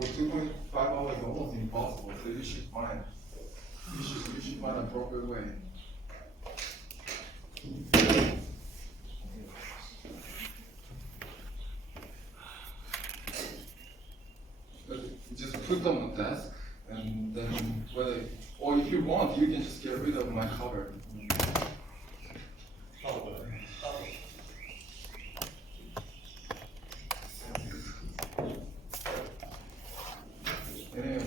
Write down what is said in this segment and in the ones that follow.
for 2.5 hours is almost impossible. So you should find an appropriate way. Just put them on the desk, and then or if you want, you can just get rid of my cover. Anyway.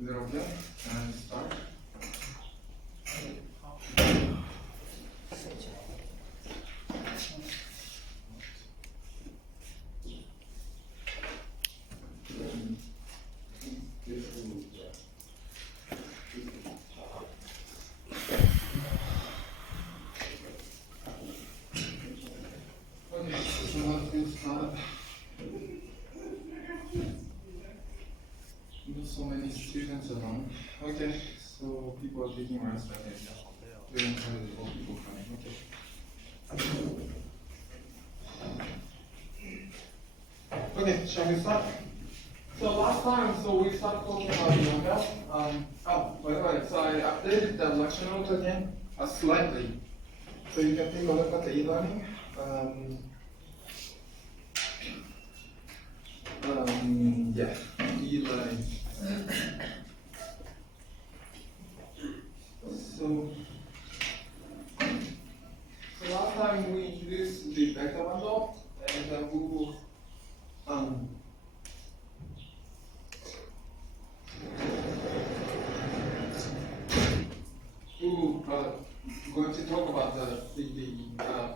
Is it okay? And start. Okay, so let's get started. Not so many students around. Okay, so people are taking rest. Waiting for the people coming. Okay. Okay, shall we start? So last time, we started talking about the dumbbell. By the way, so I updated the lecture notes again slightly. So you can take a look at the e-learning. Yeah, e-learning. So last time we introduced the vector bundle, and we will going to talk about the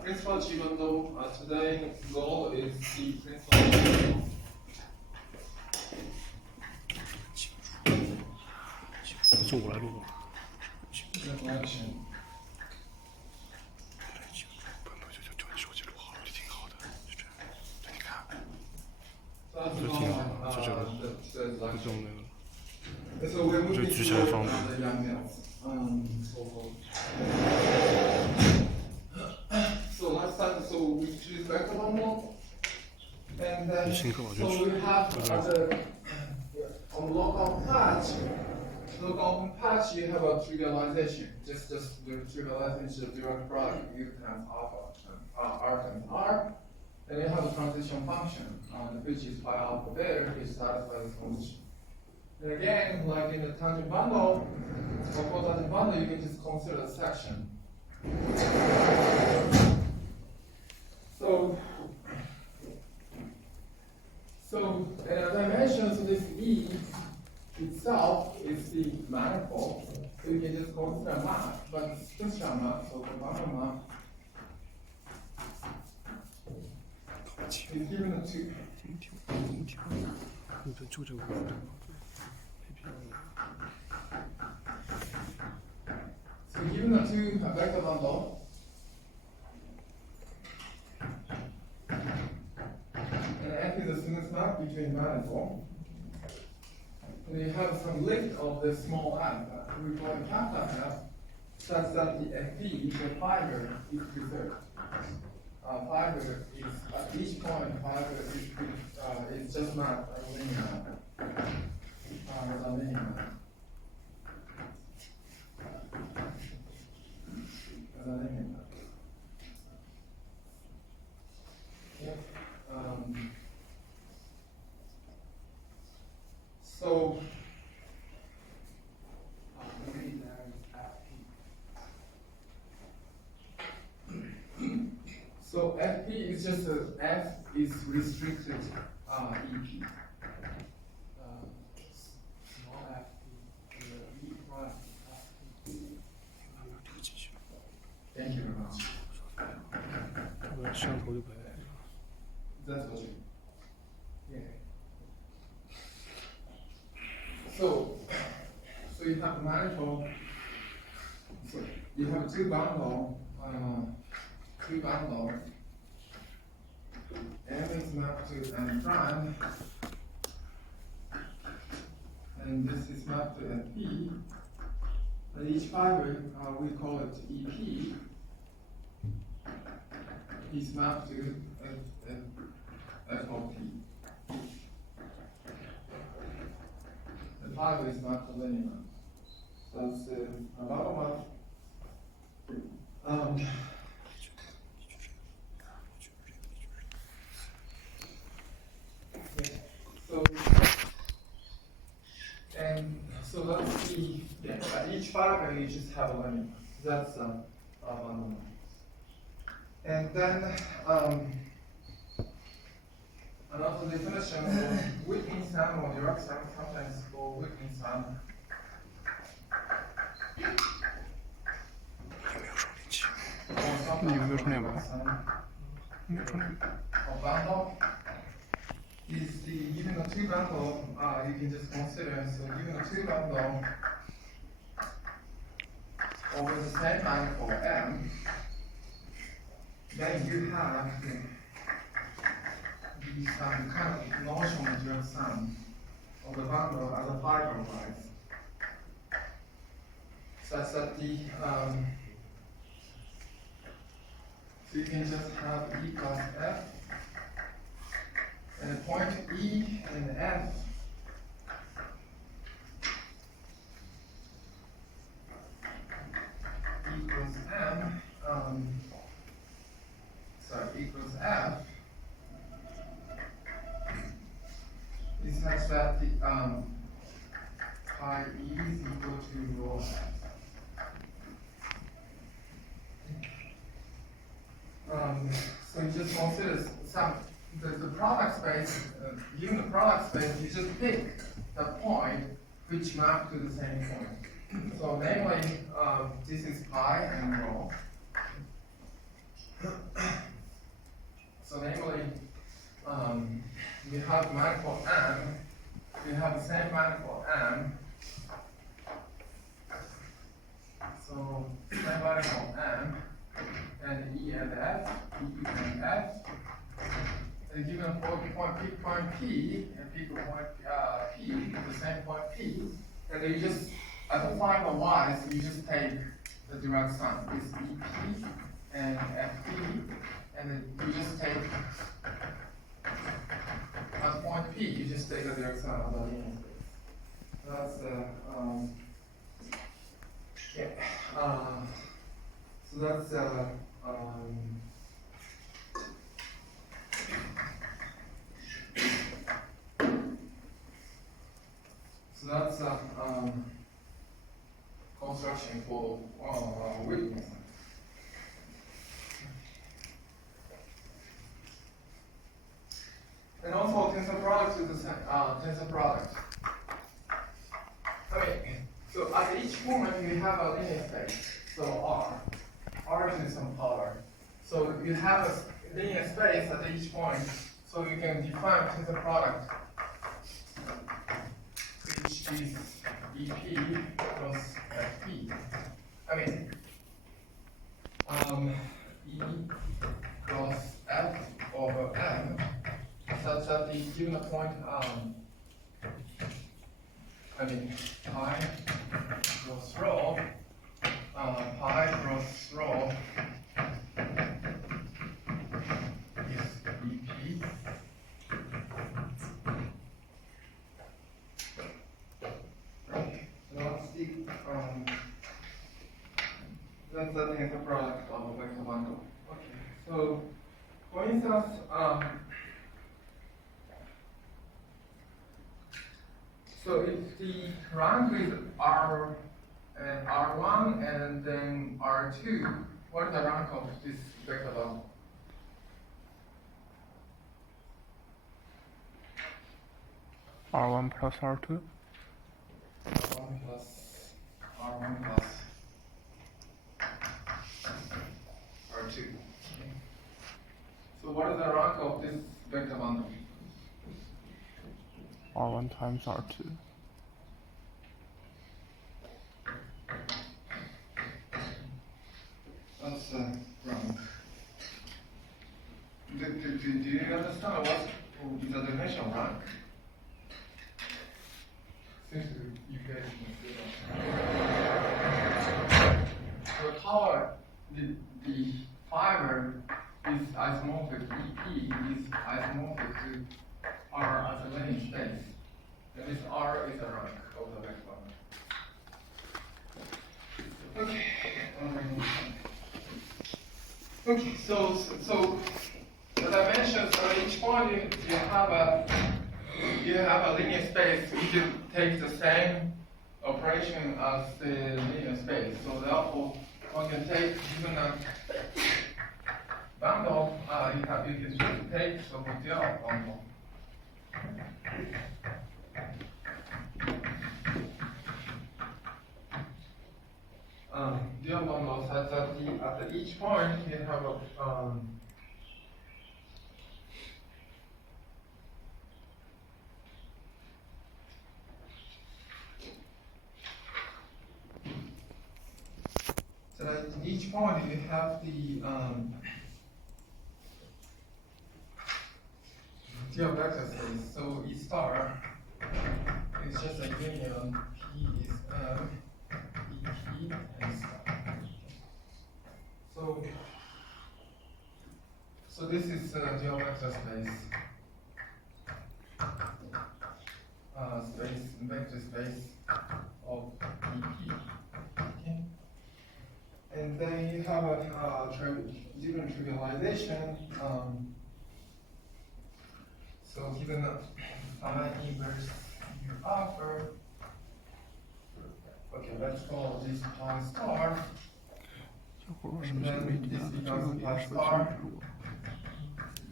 principal G bundle. Today's goal is the principal G bundle. So we're moving to the young males. So last time, we choose vector bundle, and then so we have on local patch, you have a trivialization. Just the trivialization of direct product u times alpha r times r. Then you have a transition function, which is by alpha beta, which satisfies this condition. And again, like in the tangent bundle, for cotangent bundle, you can just consider a section. So as I mentioned, so this E itself is the manifold. So you can just consider a map, but it's just a map, so the bottom map is given a two. So given a two vector bundle, and F is a smooth map between manifold, and you have some length of the small m, we call it capital F, such that the FP, the fiber, is preserved. Fiber is at each point, fiber is just not a linear. So FP is just F is restricted EP. Small f E prime. Thank you very much. That's what you. Yeah. So you have manifold. So you have two bundle. M is mapped to N prime, and this is mapped to NP, And each fiber, we call it EP, is mapped to f of p. The fiber is not linear. That's a lot of math. So let's see. Yeah, at each fiber you just have a limit. That's one. And then another definition of Wittgenstein or Dirkstein, sometimes called Wittgenstein. Or bundle is the given a two bundle, you can just consider, so given a two bundle over the same manifold M, then you have the kind of notional direct sum of the bundle as a fiber wise, such that the so you can just have E plus F, and the point E and F equals M, equals F, is such that the pi E is equal to rho F. So you just consider the product space, given the product space, you just pick the point which map to the same point. So namely, this is pi and rho. So namely, we have manifold M, we have the same manifold M. So same manifold M, and E and F, E and F, and given point P, and pick a point P, the same point P, and then you just, as a final wise, you just take the direct sum, this EP and FP, and then you just take, at point P, you just take the direct sum of the linear space. That's so that's construction for Wittgenstein. And also tensor product is the same. Tensor product. So at each point you have a linear space. So R is some power. So you have a linear space at each point. So you can define tensor product, which is EP plus FP. E plus F over M, such that the given point, pi plus rho, pi plus rho is EP. Okay, so that's the tensor product of a vector bundle. Okay, so for instance, so if the rank is R and R1 and then R2, what is the rank of this vector bundle? R1 plus R2. R1 plus R2. Okay. So what is the rank of this vector bundle? R1 times R2. That's rank. Do you understand what is the definition of rank? Seems to you guys can see that. And this R is a rank of the vector. Okay. Okay, so as I mentioned, so each point you have a linear space. You can take the same operation as the linear space. So therefore, one can take even a bundle. You can just take some DL bundle. DL bundle such that at each point you have a so at each point you have the DL vector space. So E star is just a union. P is M, E P, and star. So this is the DL vector space. Vector space of EP. Okay. And then you have a different trivialization. So given a phi inverse U offer, okay, let's call this pi star. 小伙儿为什么学媒体啊？这个也是清楚。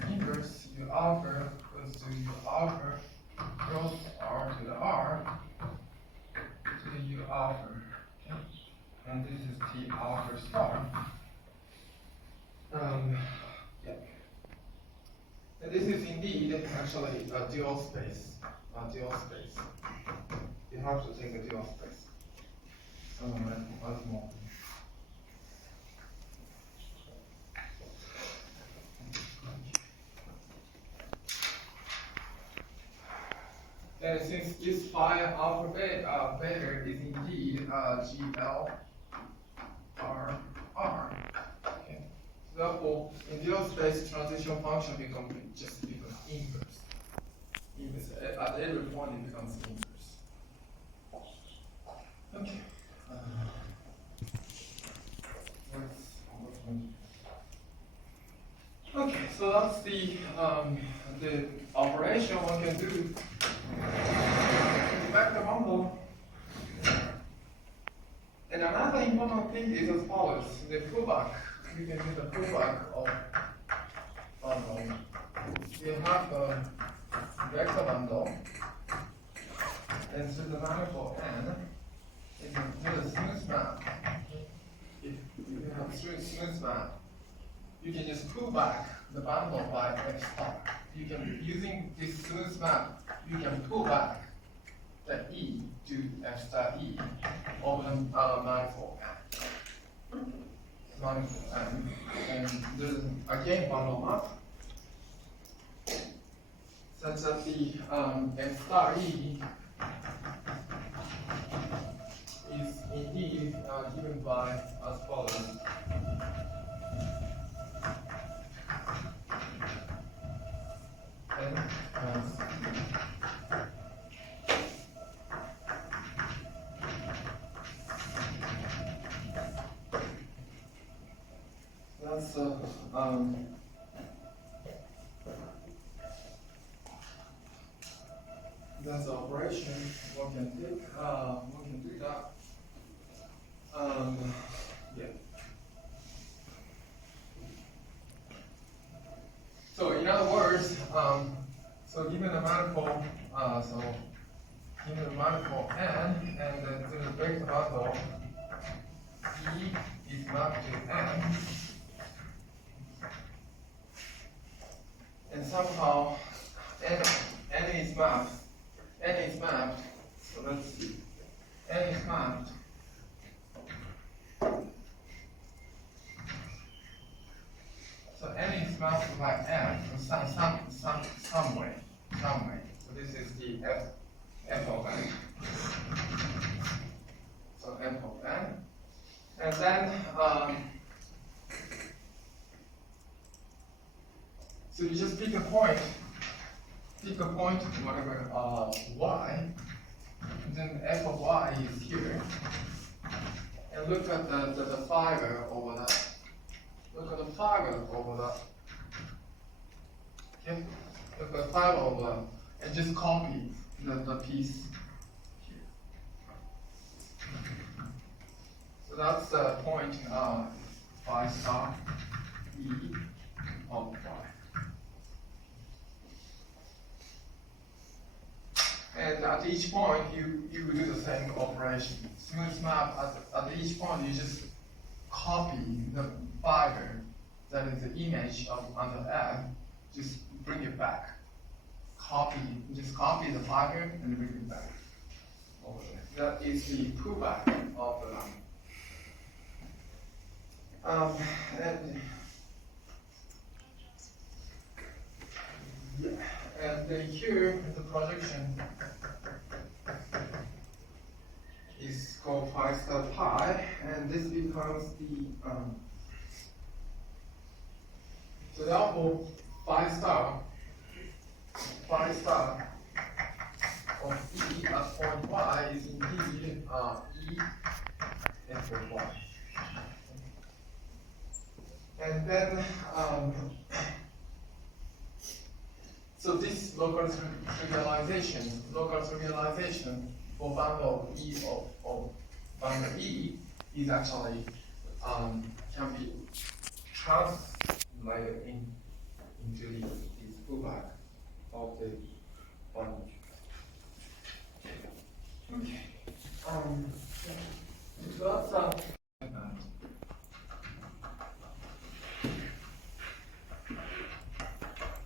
Inverse U offer goes to U offer cross R to the R to the U offer. Okay. And this is T offer star. Yeah. And this is indeed actually a dual space. A dual space. You have to take a dual space. So once more. And since this phi alpha beta is indeed GL R R, okay. So therefore, in dual space, transition function becomes inverse. At every point, it becomes inverse. Okay. Okay, so that's the operation one can do. Vector bundle. And another important thing is as follows: the pullback. You can do the pullback of bundle. You have a vector bundle, and so the manifold n is a smooth map. If you have a smooth map, you can just pull back the bundle by F star. You can, using this smooth map, you can pull back the E to F star E of the manifold n. Manifold n. And there's again bundle map such that the F star E is indeed given by as follows. That's that's the operation. One can take. One can do that. Yeah. So in other words, so given the manifold, given the manifold n, and the vector bundle E is mapped to n, and somehow n is mapped. So let's see. N is mapped. So n is mapped by n some way. So this is the f of n. So f of n, and then so you just pick a point whatever y, then f of y is here. And look at the fiber over that. Look at the fiber over that. Okay? Look at the fiber over that. And just copy the piece here. So that's the point phi star E of y. And at each point, you do the same operation. Smooth map, at each point, you just copy the fiber that is the image of under F, just bring it back. Just copy the fiber and bring it back over there. That is the pullback of the line. And then here, the projection is called phi star pi, and this becomes the, so therefore phi star of E at point Y is indeed E f of Y. And then, so this local trivialization for bundle E of bundle E is actually can be translated into this pullback of the bundle. Okay. So that's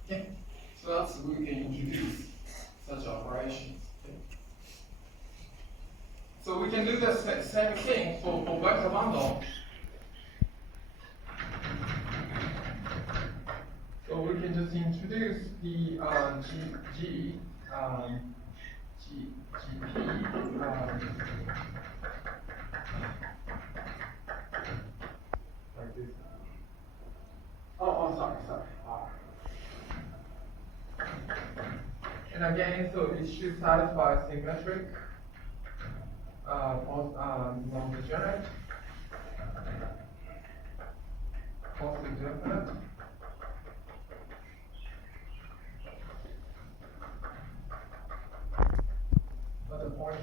okay. So that's we can introduce such operations. Okay. So we can do the same thing for vector bundle. So we can just introduce the GP like this. Oh, sorry. And again, so it should satisfy symmetric, non-degenerate, post-indefinite. But the point.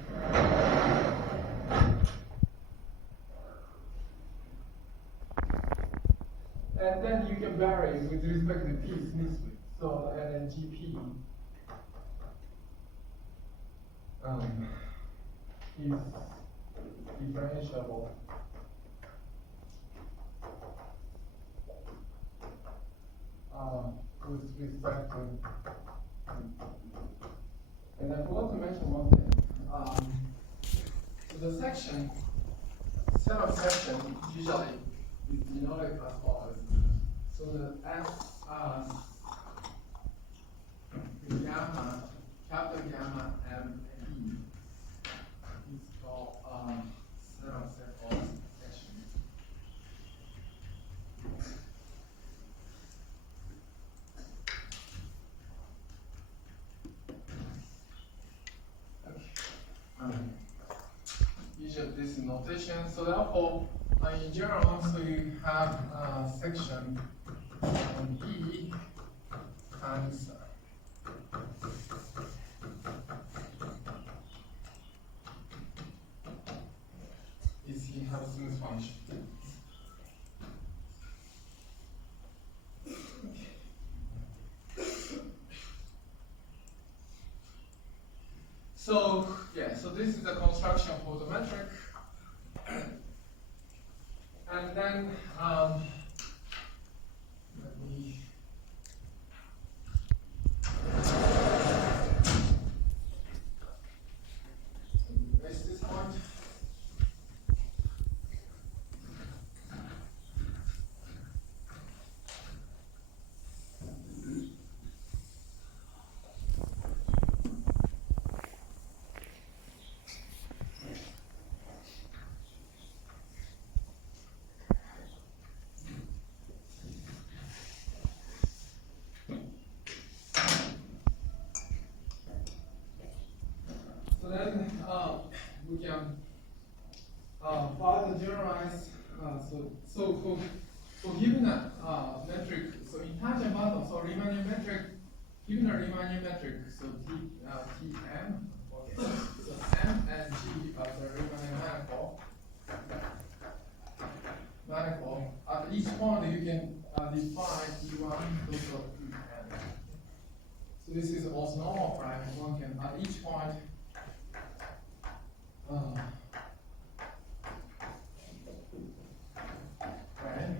And then you can vary with respect to P smoothly. So, and then GP is differentiable with respect to, and I forgot to mention one thing. So the section, set of section usually is denoted as follows. So the S gamma, capital gamma M and E is called set of sections. Okay. Usually this is notation. So therefore, in general, so you have section E times is he have a smooth function. So yeah, so this is the construction for the metric. And then let me erase this point. then we can further generalize. So for given a metric, so in tangent bundle, so Riemannian metric, given a Riemannian metric, so Tm, okay, so M and G are the Riemannian manifold. At each point you can define E1 equals to En. So this is also normal prime. One can at each point prime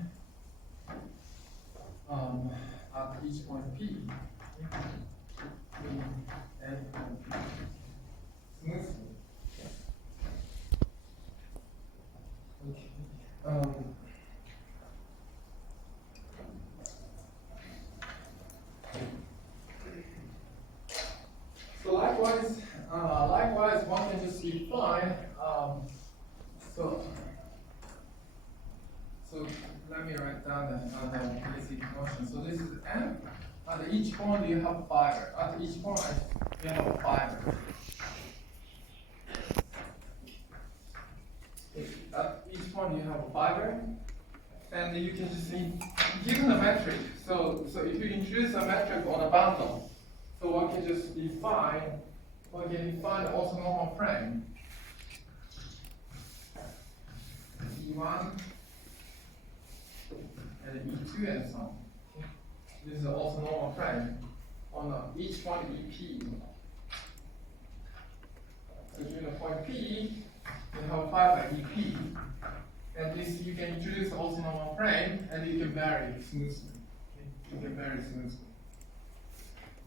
at each point P and point P smoothly. Okay. So likewise, one can just define. So let me write down the basic notion. So this is M. At each point you have fiber. At each point you have a fiber. At each point you have a fiber, and you can just given a metric. So if you introduce a metric on a bundle, so one can just define the orthonormal frame E1 and E2 and so on. This is an orthonormal frame on each point EP. So during the point P, you have a fiber EP, and this you can introduce an orthonormal frame, and you can vary smoothly.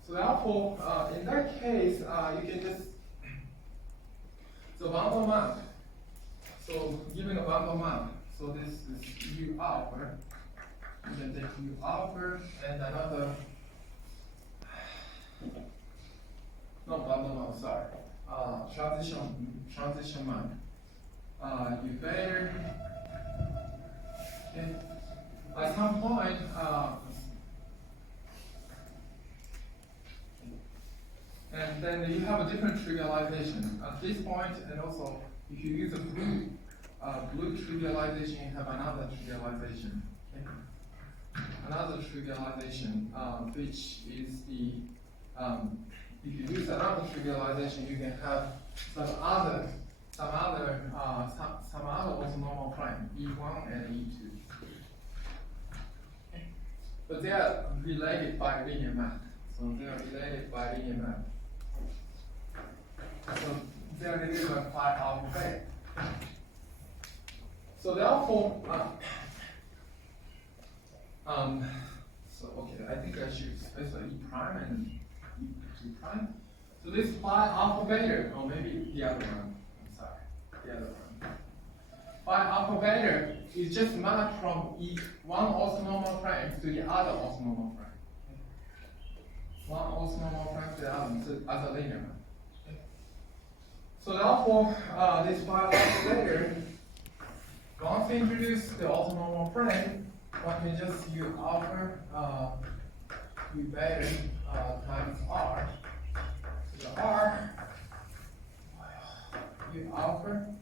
So therefore, in that case, you can just bundle map. So given a bundle map, so this is U alpha. You can take U alpha and another. No bundle map. Sorry. Transition map. U beta. Okay. At some point. And then you have a different trivialization at this point, and also if you use a blue trivialization, you have another trivialization. Okay? Another trivialization, which is the if you use another trivialization, you can have some other orthonormal prime, E1 and E2. Okay? But they are related by linear map. So they are related by linear map. So they are related by phi alpha beta. So therefore, so okay, I think I should specify E prime and E2 prime. So this phi alpha beta, or maybe the other one. I'm sorry, the other one. Phi alpha beta is just mapped from one orthonormal frame to the other orthonormal frame. One orthonormal frame to the other, so as a linear map. So therefore, this phi alpha beta, once we introduce the orthonormal frame, one can just use alpha U beta times R. So the R U alpha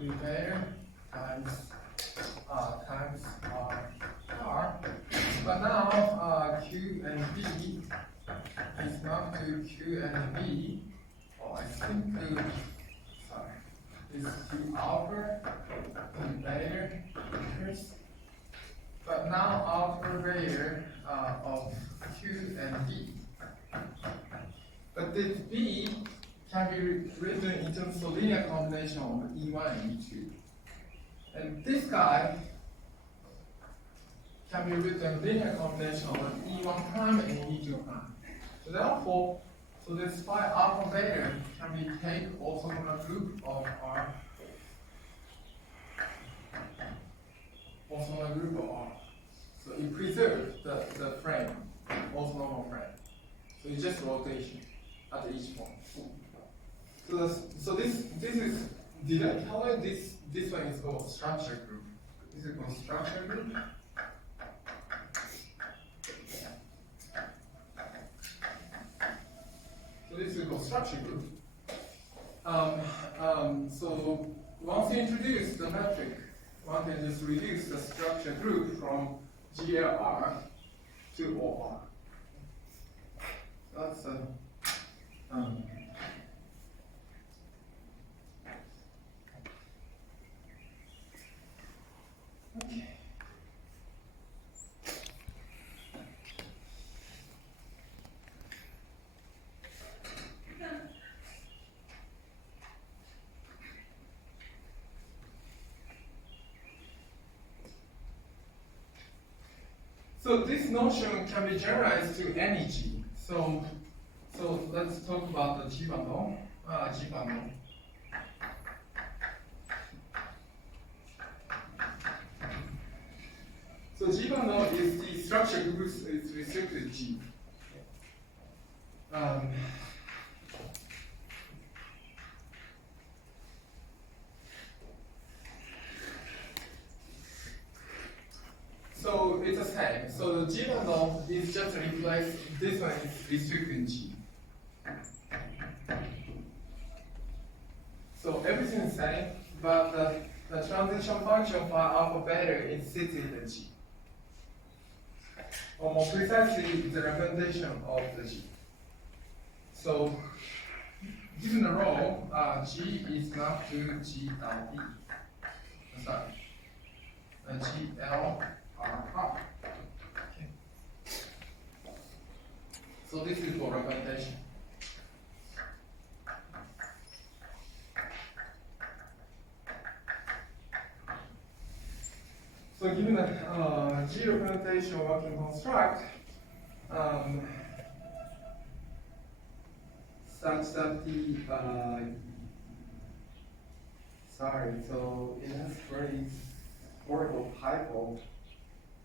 U beta times R. But now Q and B is not to Q and B. Oh, I think is Q alpha U beta first. But now alpha beta of Q and B. But this B can be written in terms of linear combination of E1 and E2. And this guy can be written linear combination of E1 prime and E2 prime. So therefore, so this phi alpha beta can be taken also from a group of R. Also a group of R. So it preserves the frame, orthonormal frame. So it's just rotation at each point. So this is, did I tell you this one is called structure group? This is called structure group. So this is called structure group. So once you introduce the metric, one can just reduce the structure group from GLR to OR. That's okay. So this notion can be generalized to any G. So let's talk about the G bundle. G bundle. So G bundle is the structure group is restricted G. So it's the same. So the G bundle is just replace this one is restricted G. So everything is the same, but the transition function for alpha beta is sits in the G. Or more precisely, the representation of the G. So given the role, G is not to G dot D. Sorry. G L R R. Okay. So this is for representation. So given the G representation, one can construct such that the sorry, so it has very horrible typo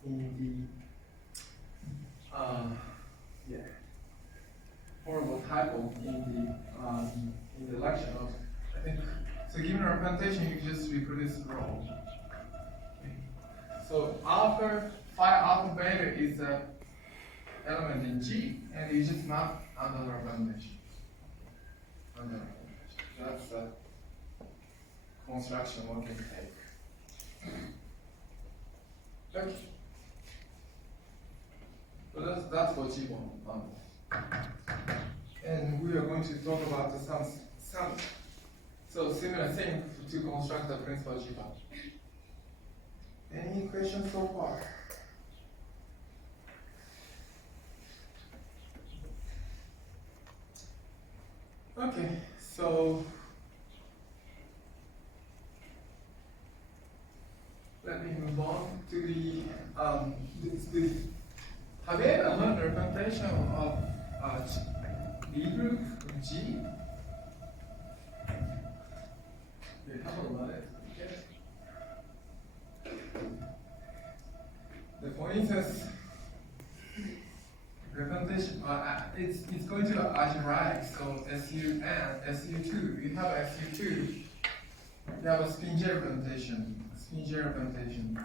in the yeah, horrible typo in the lecture notes. I think so. Given a representation, you just reproduce the role. Okay. So phi alpha beta is an element in G, and it's just not under the representation. That's the construction one can take. Okay. So that's what G bundle. And we are going to talk about some so similar thing to construct the principal G bundle. Any questions so far? Okay, so let me move on to the have you ever learned the representation of B group G? You haven't learned it yet. For instance, representation it's going to be algebraic. So SU and SU2. You have SU2. You have a spin J representation. Spin J representation.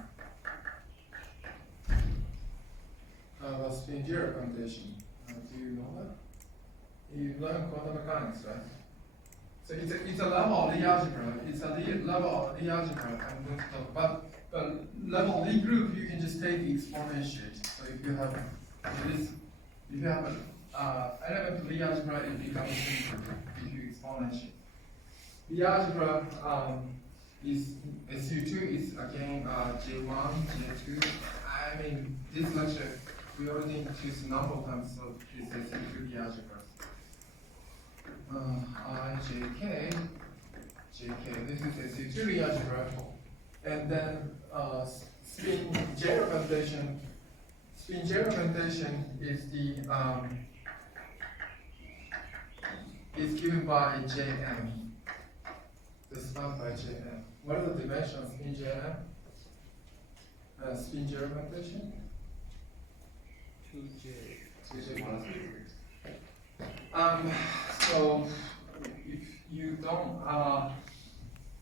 A spin J representation. Do you know that? You learn quantum mechanics, right? So it's a level of the algebra. It's a level of the algebra. I'm going to talk about. But level Lie group, you can just take the exponentiate. So if you have this, if you have an element of the algebra, it becomes simple if you exponentiate. The algebra is SU2 is again J1, J2. I mean, this lecture we already introduced a number of times, so it's SU2 the algebra. I, JK, JK. This is SU2 the algebra. And then spin J representation. Spin J representation is the is given by Jm. Described by Jm. What are the dimensions of spin Jm? Spin J representation? 2J. 2J plus 3. So if you don't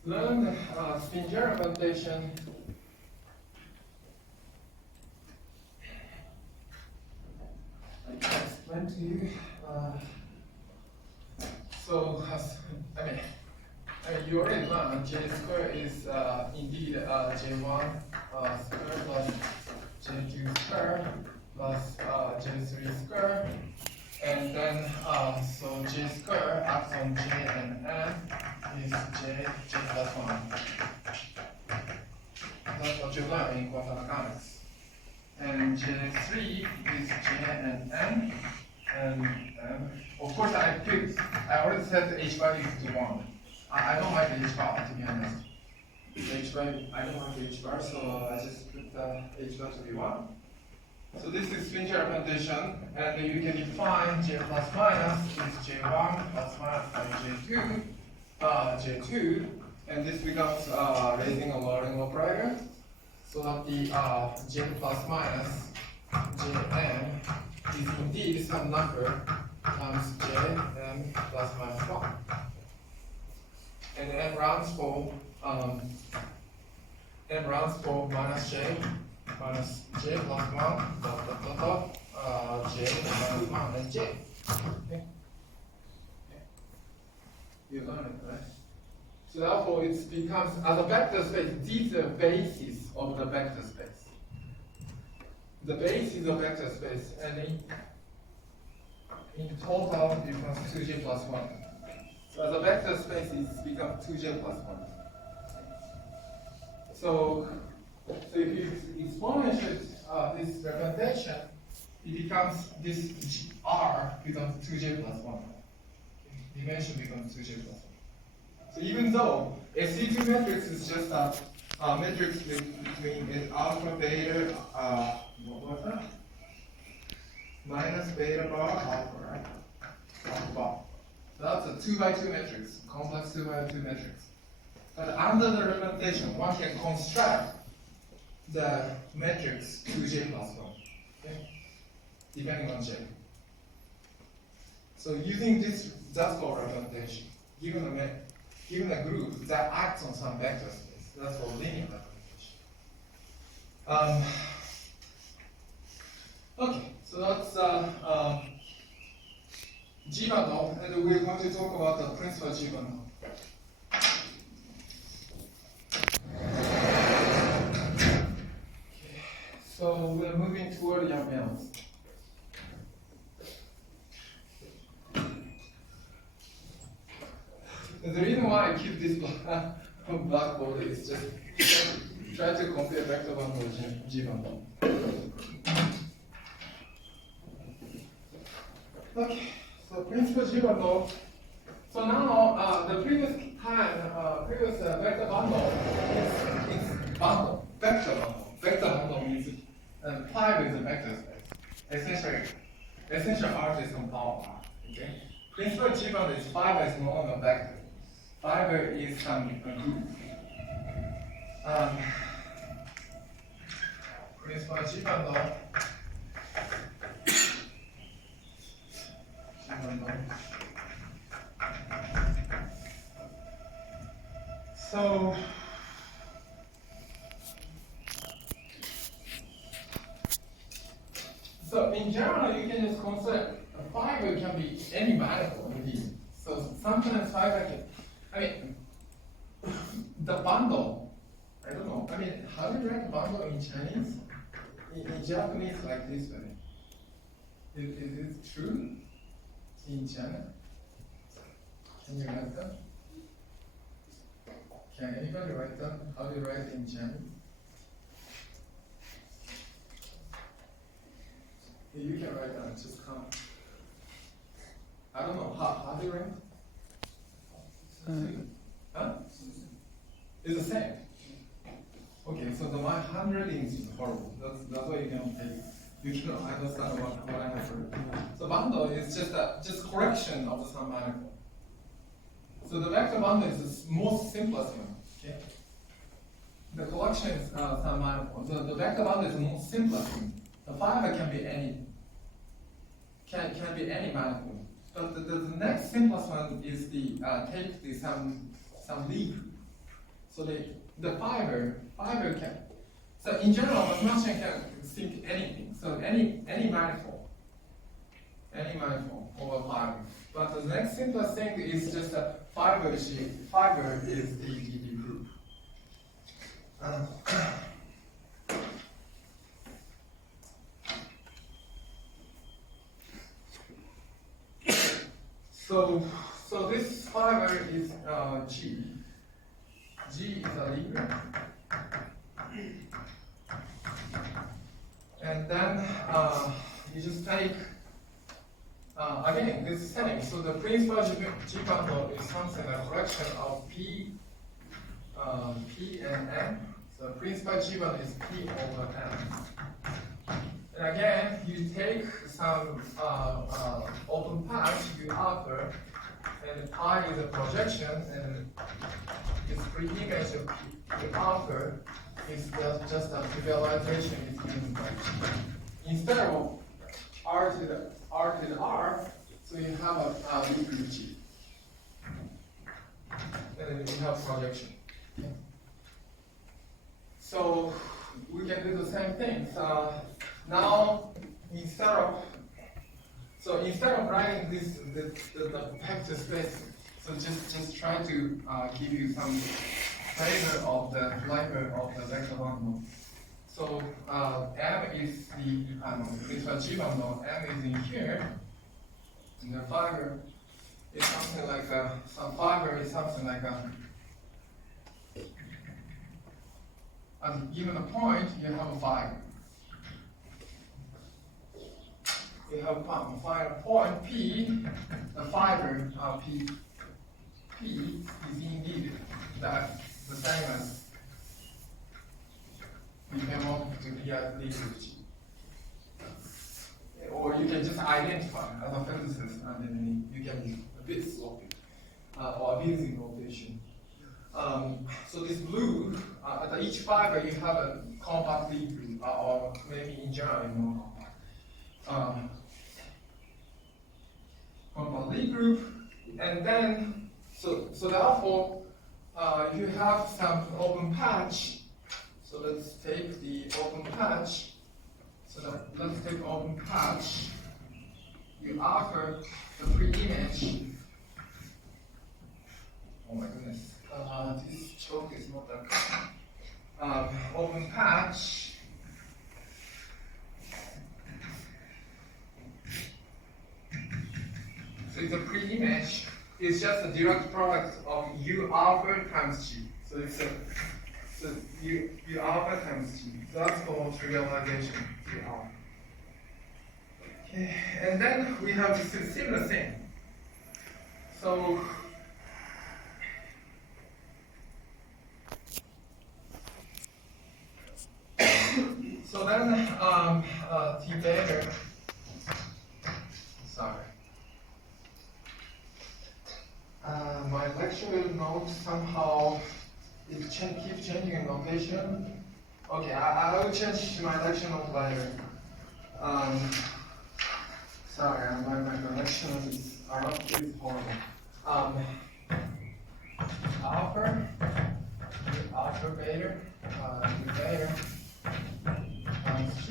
learn the spin J representation, I can explain to you. So, I mean, you already learned J square is indeed J1 square plus J2 square plus J3 square. And then, so J square acts on J and N is J plus 1. That's what you learn in quantum mechanics. And J3 is J and N. And of course, I already set the H value to 1. I don't like the H bar, to be honest. H bar, I don't like the H bar, so I just put the H bar to be 1. So this is Differential representation, and you can define J plus minus is J1 plus minus by J2, and this becomes raising and lowering operator, so that the J plus minus Jn is indeed some number times Jn plus minus 1. And n rounds for minus J minus J plus 1 dot J minus 1 and J. Okay. You learn it, right? So therefore it becomes, as a vector space, these are the basis of the vector space. The basis of vector space, and in total it becomes 2J plus 1. So as a vector space it becomes 2J plus 1. So if you exponentiate this representation, it becomes this R becomes 2J plus 1. Dimension becomes 2J plus 1. So even though SC2 matrix is just a matrix between alpha, beta, what was that? Minus beta bar, alpha, right? Alpha bar. So that's a 2 by 2 matrix, complex 2 by 2 matrix. But under the representation, one can construct the matrix 2J plus 1, okay? Depending on J. So using this just for representation, given a group that acts on some vector space, that's for linear representation. Okay, so that's G bundle, and we're going to talk about the principal G bundle. So we're moving toward Yang-Mills. The reason why I keep this blackboard is just try to compare vector bundle and G bundle. Okay, so principal G bundle. So now the previous vector bundle is bundle, vector bundle. Vector bundle means pi is a vector space. Essentially R is some power R. Okay. Principal G bundle is fiber is no longer vector. Fiber is some group. Principal G bundle. So in general, you can just consider a fiber can be any manifold indeed. So sometimes fiber can, the bundle, I don't know. How do you write bundle in Chinese? In Japanese, like this way. Is it true in China? Can you write that? Can anybody write that? How do you write in Chinese? You can write down, just come. I don't know, how do you write? Huh? It's the same. Okay, so my handwriting is horrible. That's why you can take. You cannot understand what I have heard. So bundle is just correction of some manifold. So the vector bundle is the most simplest one. Okay. The collection is some manifold. So the vector bundle is the most simplest one. The fiber can be any manifold. But the next simplest one is take some Lie group. So the fiber can. So in general, mathematician can think anything. So any manifold. any manifold over fiber. But the next simplest thing is just a fiber sheet. Fiber is the group. So this fiber is G. G is a leader. And then you just take, again, this setting. So the principal G bundle is something like a fraction of P and M. So the principal G bundle is P over M. And again, you take some open patch you offer, and pi is a projection, and this pre-image you offer is just a trivialization between G. Instead of R to the R, so you have a degree G. And then you have projection. Okay. So we can do the same thing. So now instead of writing this the vector space, so just try to give you some flavor of the vector bundle. So M is the G bundle. M is in here, and the fiber is something like some fiber is something like at a given point you have a fiber. You have a point P, the fiber P is indeed that the same as we can want to be at least G. Or you can just identify as a physicist, and then you can use a bit sloppy or abusing notation. So this blue, at each fiber you have a compact Lie group, or maybe in general more compact. Compact Lie group, and then so therefore you have some open patch. So let's take the open patch. So let's take open patch. You offer the pre-image. Oh my goodness, this choke is not that good. Open patch. So it's a pre-image. It's just a direct product of U alpha times G. So it's U alpha times G. That's called trivialization. U alpha. Okay, and then we have this similar thing. So then T beta. Sorry. My lecture note somehow it keeps changing in notation. Okay, I will change my lecture note later. Sorry, my connections are not this horrible. Alpha beta, beta times G,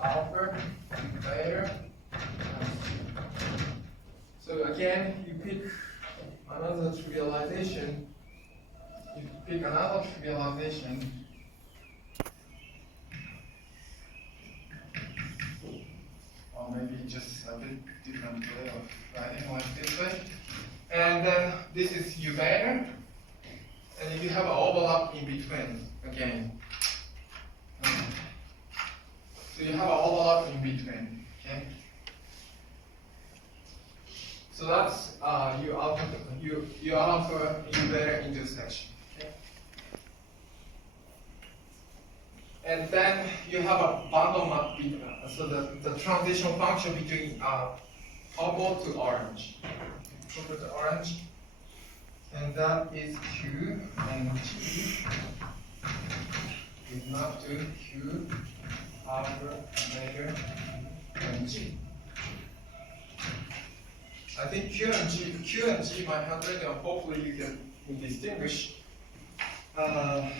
alpha beta times G. So again, you pick another trivialization. Or maybe just a bit different way of writing like this way. And then this is U beta, and you have an overlap in between again. So you have an overlap in between. Okay. So that's U alpha U beta intersection. Okay. And then you have a bundle map, so the transition function between purple to orange. Purple to orange. And that is Q and G is not to Q, alpha, beta, and G. I think Q and G, my handwriting, hopefully you can distinguish. Yeah.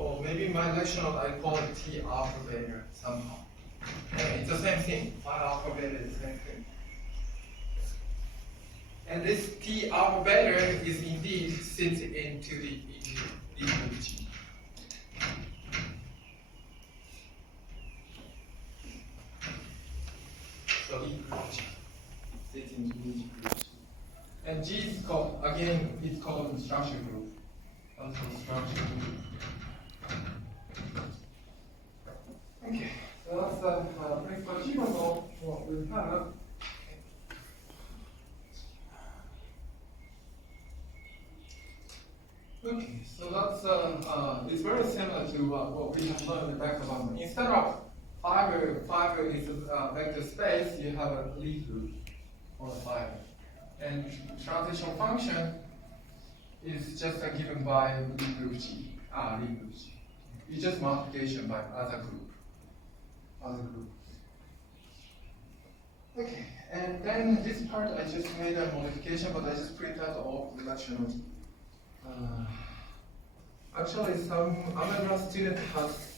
or maybe my lecture note I call it T alpha beta somehow. And it's the same thing. Phi alpha beta is the same thing. And this T alpha beta is indeed sits into the group G. So E group G sits into each group G. And G is called, again, it's called the structure group. Also structure group. Okay, so that's the principal achievement of what we have. Okay, so that's it's very similar to what we have learned in vector bundle. Instead of fiber is a vector space, you have a Lie group or a fiber. And transition function is just given by Lie group G. Lie group G. It's just multiplication by other group. Okay, and then this part I just made a modification, but I just print out all the lecture notes. Actually, some undergrad student has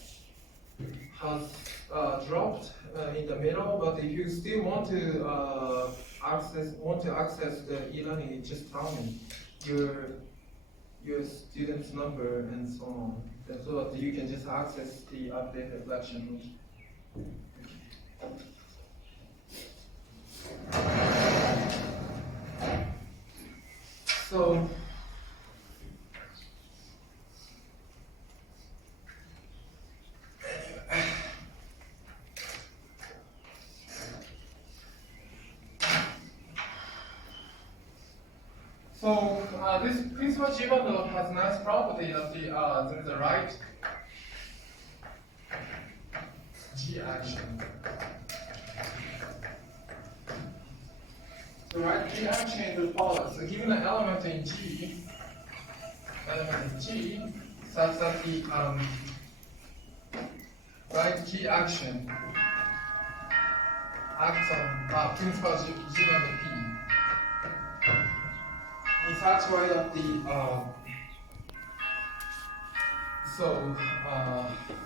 dropped in the middle, but if you still want to access the e-learning, you just tell me your student's number and so on, so that you can just access the updated lecture notes. So. So this principal G bundle has a nice property that the right G action. The right G action is as follows. So given an element in G, such that the right G action acts on principal G bundle P. In such way that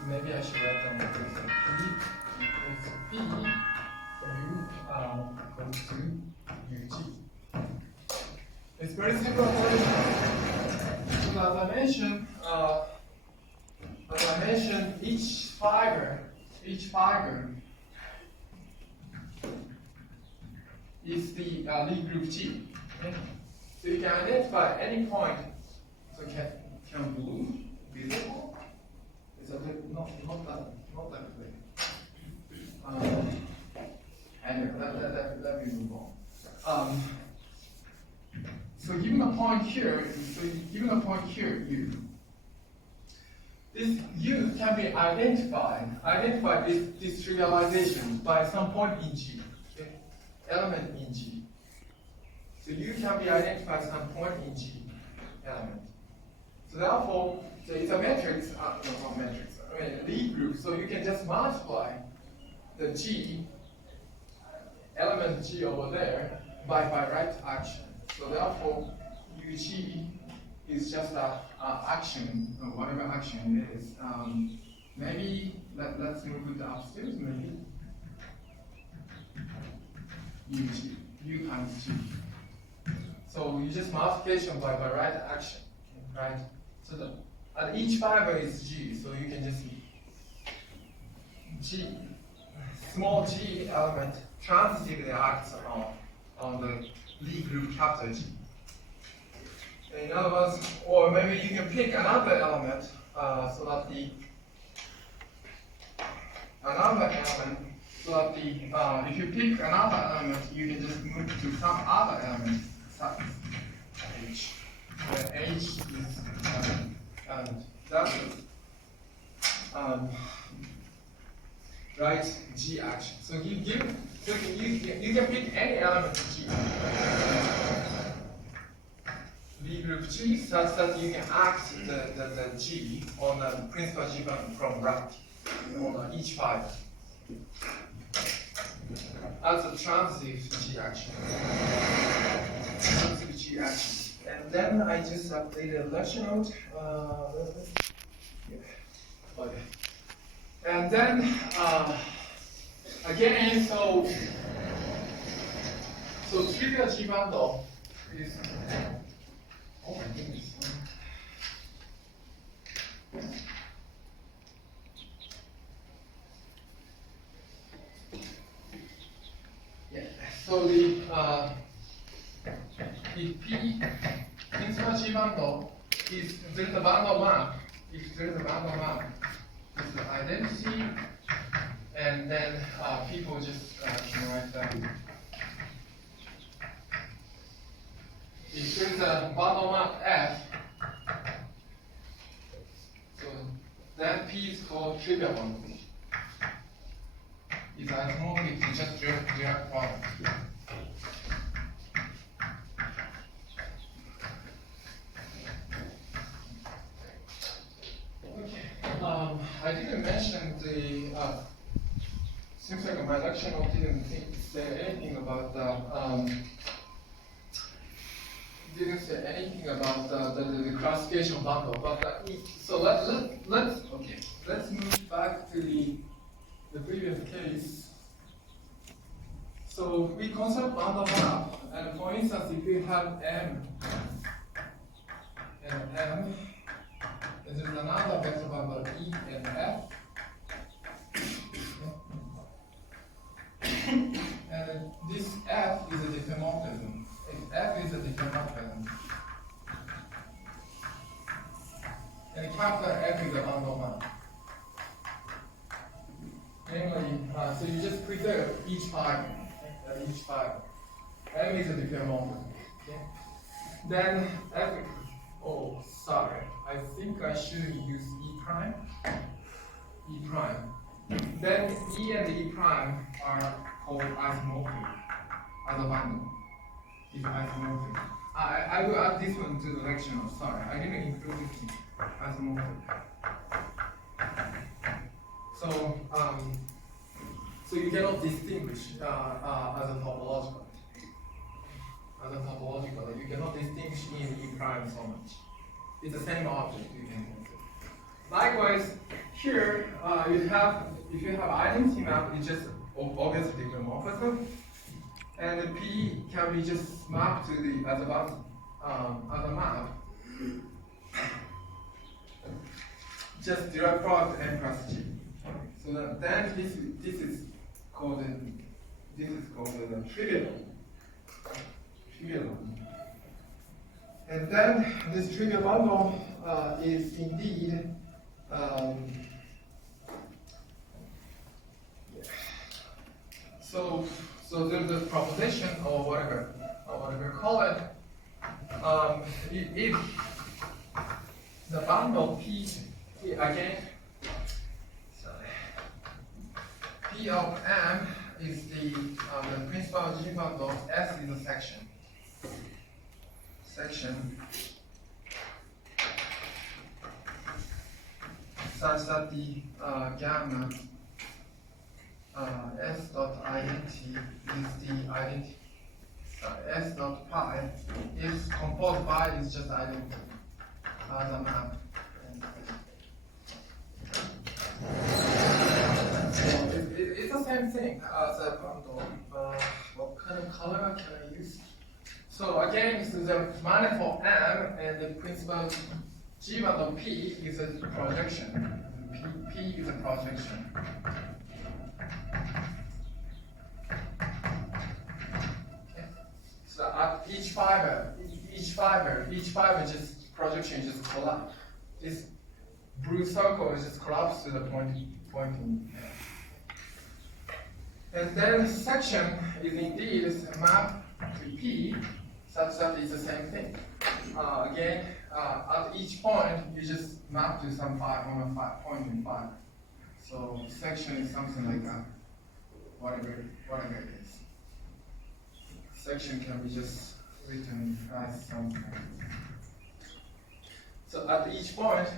maybe I should write down this. P equals P U equals to UG. It's very simple operation. So as I mentioned, each fiber is the Lie group G. Okay? So you can identify any point. So can blue be visible? It's a bit not that clear. Anyway, let me move on. So given a point here, U. This U can be identified this trivialization by some point in G, okay? Element in G. So U can be identified as some point in G element. So therefore, so it's a matrix, not matrix, Lie group, so you can just multiply the G, element G over there, by right action. So therefore, UG is just a action, or whatever action it is. Maybe, let's move it upstairs, maybe. UG, U times G. So you just multiplication by right action, right? So each fiber is G, so you can just G, small G element transitively acts on the Lie group capital G. In other words, or maybe you can pick another element so that if you pick another element, you can just move to some other element. H, where H is and that's right G action. So you can pick any element of G, Lie group G, such that you can act the G on the principal G bundle from right on each fiber as a transitive G action. G action. And then I just updated lecture note. Okay. And then again, so trivial G bundle is, oh my goodness. Yeah. So the P principal G bundle is there's a bundle map. If there's a bundle map, it's the identity, and then people just can write down. If there's a bundle map F, so that P is called trivial bundle. It's isomorphic to just direct product. Okay. I didn't mention the. Seems like my lecture note didn't say anything about the. Didn't say anything about the classification bundle, but so let's move back to the previous case. So we consider bundle map, and for instance, if we have M and M, and there's another vector bundle E and F, and this F is a diffeomorphism. F is a diffeomorphism. And capital F is a bundle map. Namely, so you just preserve each fiber. M is a diffeomorphism. Okay? Then F. Oh, sorry. I think I should use E prime. E prime. Then E and E prime are called isomorphic as a bundle. It's isomorphic. I will add this one to the lecture notes. Sorry, I didn't include it in isomorphic. So you cannot distinguish as a topological. You cannot distinguish in E prime so much. It's the same object you can consider. Likewise, here if you have identity map, it's just obviously diffeomorphism, and the P can be just mapped to the as a map. Just direct product N plus G. So then this is called the trivial. And then this trivial bundle is indeed so there's a proposition or whatever you call it. If the bundle P again, sorry, P of M is the principal G bundle, S is a section. Such that the gamma S dot int is the identity. S dot pi is composed by is just identity as a map. So it's the same thing as a bundle. What kind of color can I use? So again, this is a manifold M, and the principal G bundle P is a projection. P is a projection. Okay. So at each fiber just projection just collapse. This blue circle is just collapsed to the pointing. And then section is indeed a map to P, such that it's the same thing. Again, at each point, you just map to some point in fiber. So section is something like that, whatever it is. Section can be just written as something. So at each point,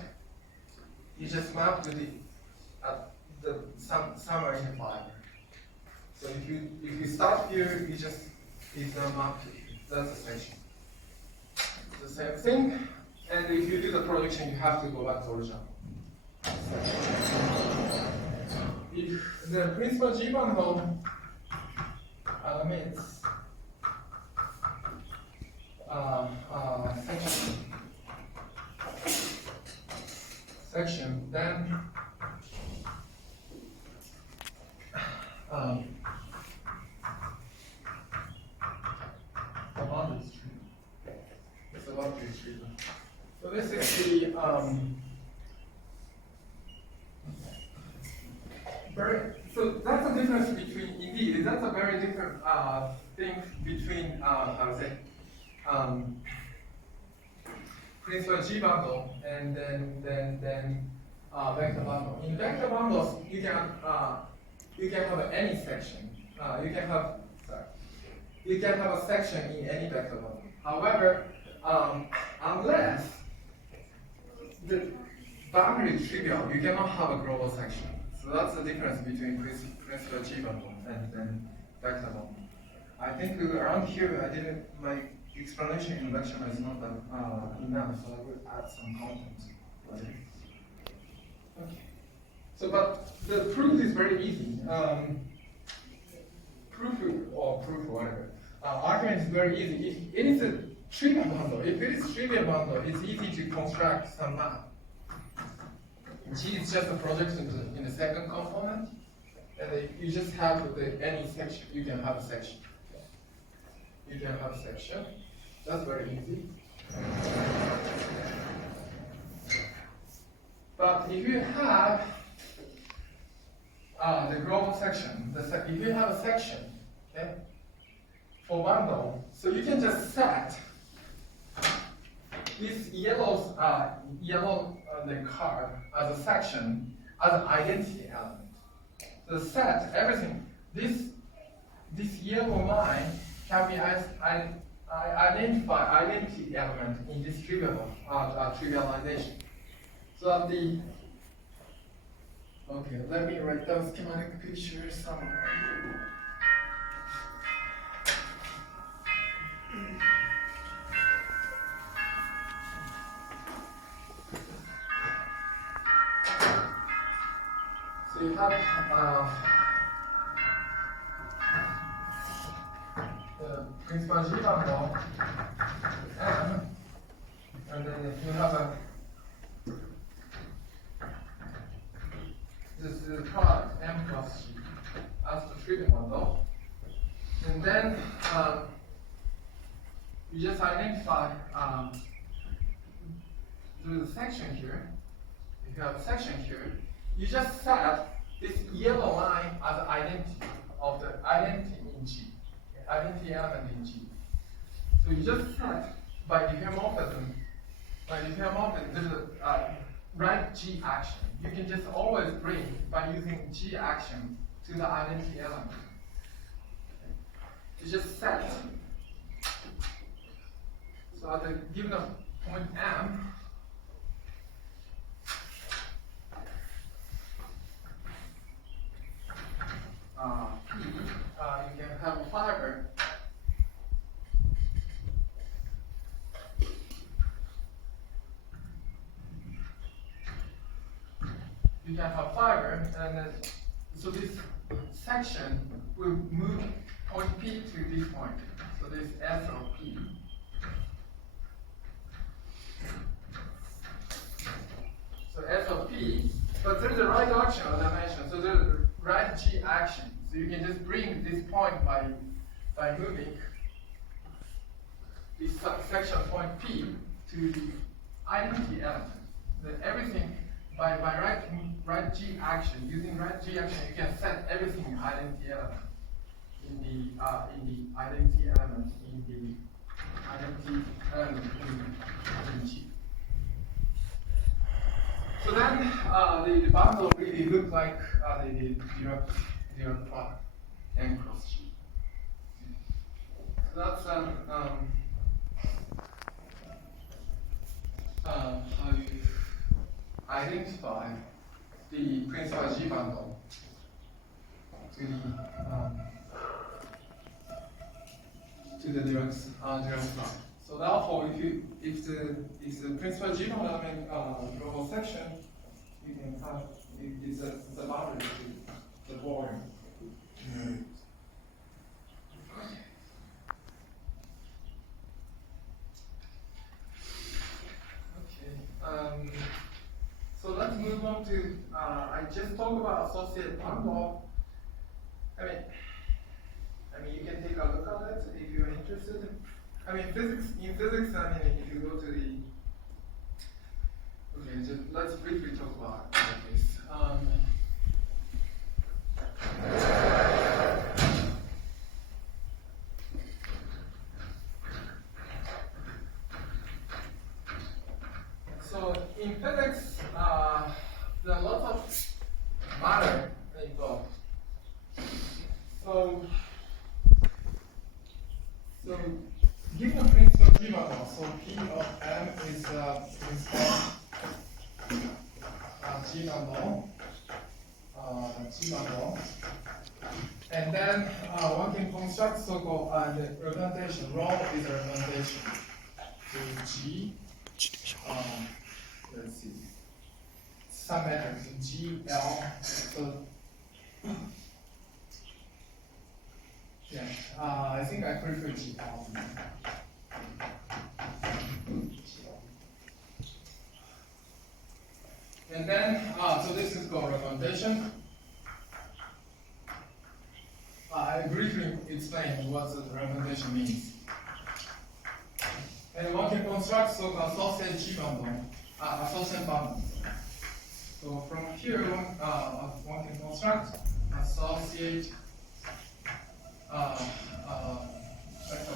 you just map to the summary in fiber. So if you start here, it's a map to that's a section. It's the same thing. And if you do the projection, you have to go back to original. If the principal G bundle admits section, then the boundary is true. It's a boundary treatment. So this is the so that's the difference between, indeed, that's a very different thing between, I would say, principal G bundle and then vector bundle. In vector bundles, you can have any section. You can have a section in any vector bundle. However, unless the boundary is trivial, you cannot have a global section. So that's the difference between principal G bundle and then vector bundle. I think around here, my explanation in the lecture is not enough, so I will add some content. Okay. So, but the proof is very easy. Proof or whatever. Argument is very easy. If it is a trivial bundle, it's easy to construct some map. G is just a projection in the second component, and you just have any section. You can have a section. That's very easy. But if you have the global section, if you have a section, okay, for bundle, so you can just set this yellow the card as a section as an identity element. So set everything. This yellow line can be identify identity element in this trivialization. So that okay, let me write down schematic picture somewhere. So you have the principal G bundle M, and then you have this is the product M plus G as the trivial bundle, and then you just identify through the section here. If you have a section here, you just set this yellow line as identity of the identity in G, identity element in G. So you just set by diffeomorphism, there's a right G action. You can just always bring by using G action to the identity element. You just set. So at the given point M, you can have a fiber. You can have fiber, and then, so this section will move point P to this point. So this S of P. So S of P, but there's a right action as I mentioned. So there's a right G action. So you can just bring this point by moving this section point P to the identity element. Then everything by right G action, using right G action, you can set everything in identity element. In the identity element in G. So then the bundle really look like the direct product M cross G. So that's how you identify the principal G bundle to the direct product. So therefore, if the principal G bundle element global section, you can have, it's a boundary to the volume. Okay. So let's move on to, I just talked about associated bundle. I mean, you can take a look at it if you're interested. I mean, in physics, I mean, if you go to the, okay, just let's briefly talk about this. So in physics, there are lots of matter involved. So given a principal G model, so P of M is a principal G model, and then one can construct so-called the representation. Rho is a representation to G. Let's see. Some matrix G L. So yeah, I think I prefer G L. And then, so this is called representation. I briefly explain what the representation means. And one can construct so-called associated G bundle, associated bundle. So from here, one can construct associated vector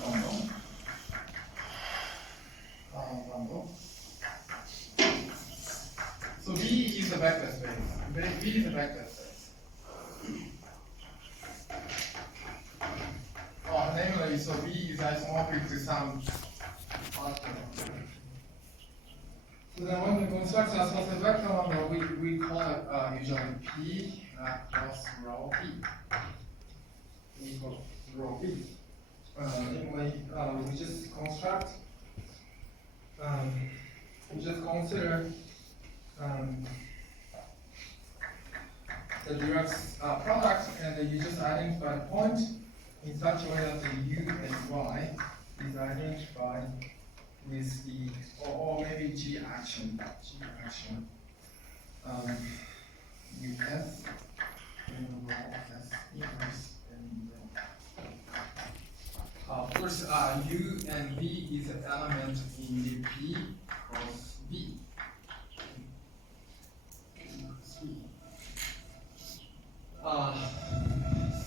bundle. So V is a vector space. V is a vector space. Namely, so V is isomorphic to some orthogonal. So then when we construct a associated vector bundle, we call it usually P cross rho P equals rho P. Namely, we just construct, we just consider the direct product, and you just identify the point in such a way that the U and Y is identified with the, or maybe G action, US, and rho S inverse, and of course, U and V is an element in the P cross V.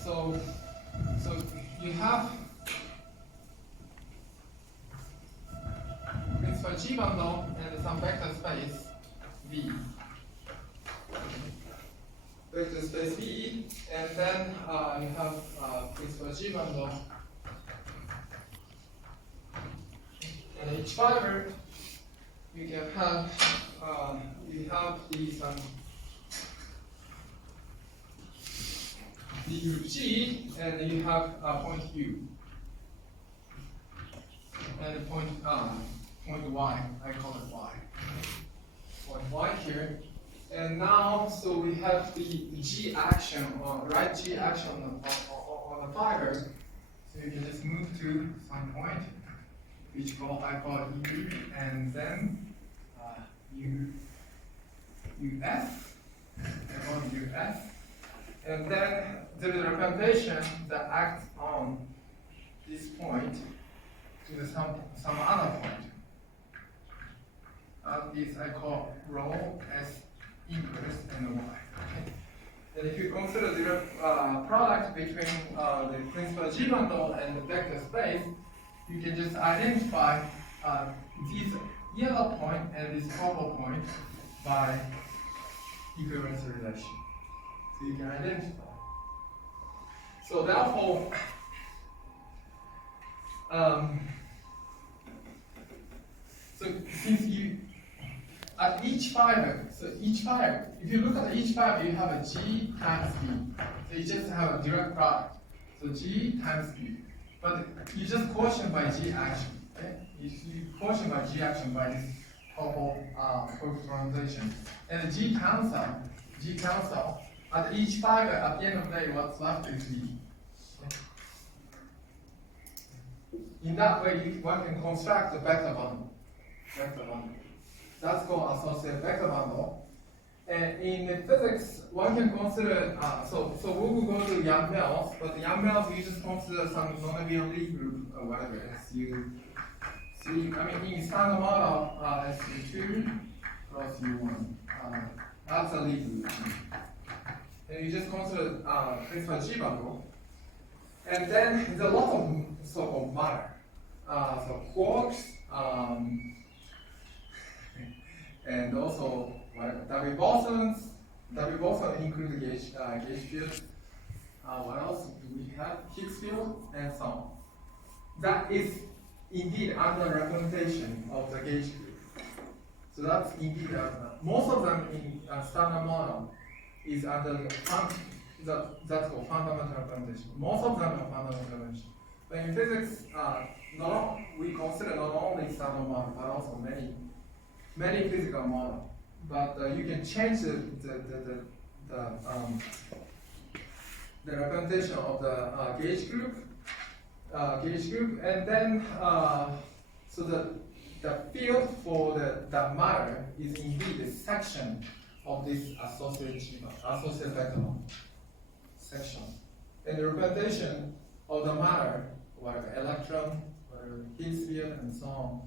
So you have principal G bundle and some vector space V. Vector space V, and then you have principal G bundle. And each fiber, you can have these D group G, and you have a point U, and a point Y. I call it Y. Point Y here, and now so we have the G action or right G action on the fiber. So you can just move to some point, which I call U, and then UF. I call it UF. And then there is a representation that acts on this point to some other point. This I call rho S inverse and Y. Okay. And if you consider the product between the principal G bundle and the vector space, you can just identify this yellow point and this purple point by equivalence relation. So you can identify. So therefore, so since you at each fiber, if you look at each fiber, you have a G times B. So you just have a direct product. So G times B. But you just quotient by G action. Okay? You quotient by G action by this representation. And G cancel, at each fiber, at the end of the day, what's left is V. In that way, one can construct a vector bundle. That's called associated vector bundle. And in physics, one can consider, so we will go to Yang-Mills, but the Yang-Mills, you just consider some non-abelian group or whatever. You see, I mean, in standard model, SU2 plus U1. That's a Lie group. And you just consider principal G bundle. And then there's a lot of so-called matter. So quarks, and also W bosons. W boson include gauge field. What else do we have? Higgs field and so on. That is indeed under representation of the gauge field. So that's indeed most of them in standard model is under the that's called fundamental representation. Most of them are fundamental representation. But in physics, we consider not only standard model but also many physical models. But you can change the representation of the gauge group, and then so the field for the matter is indeed a section of this associated vector section, and the representation of the matter, whatever electron, whatever Higgs field, and so on,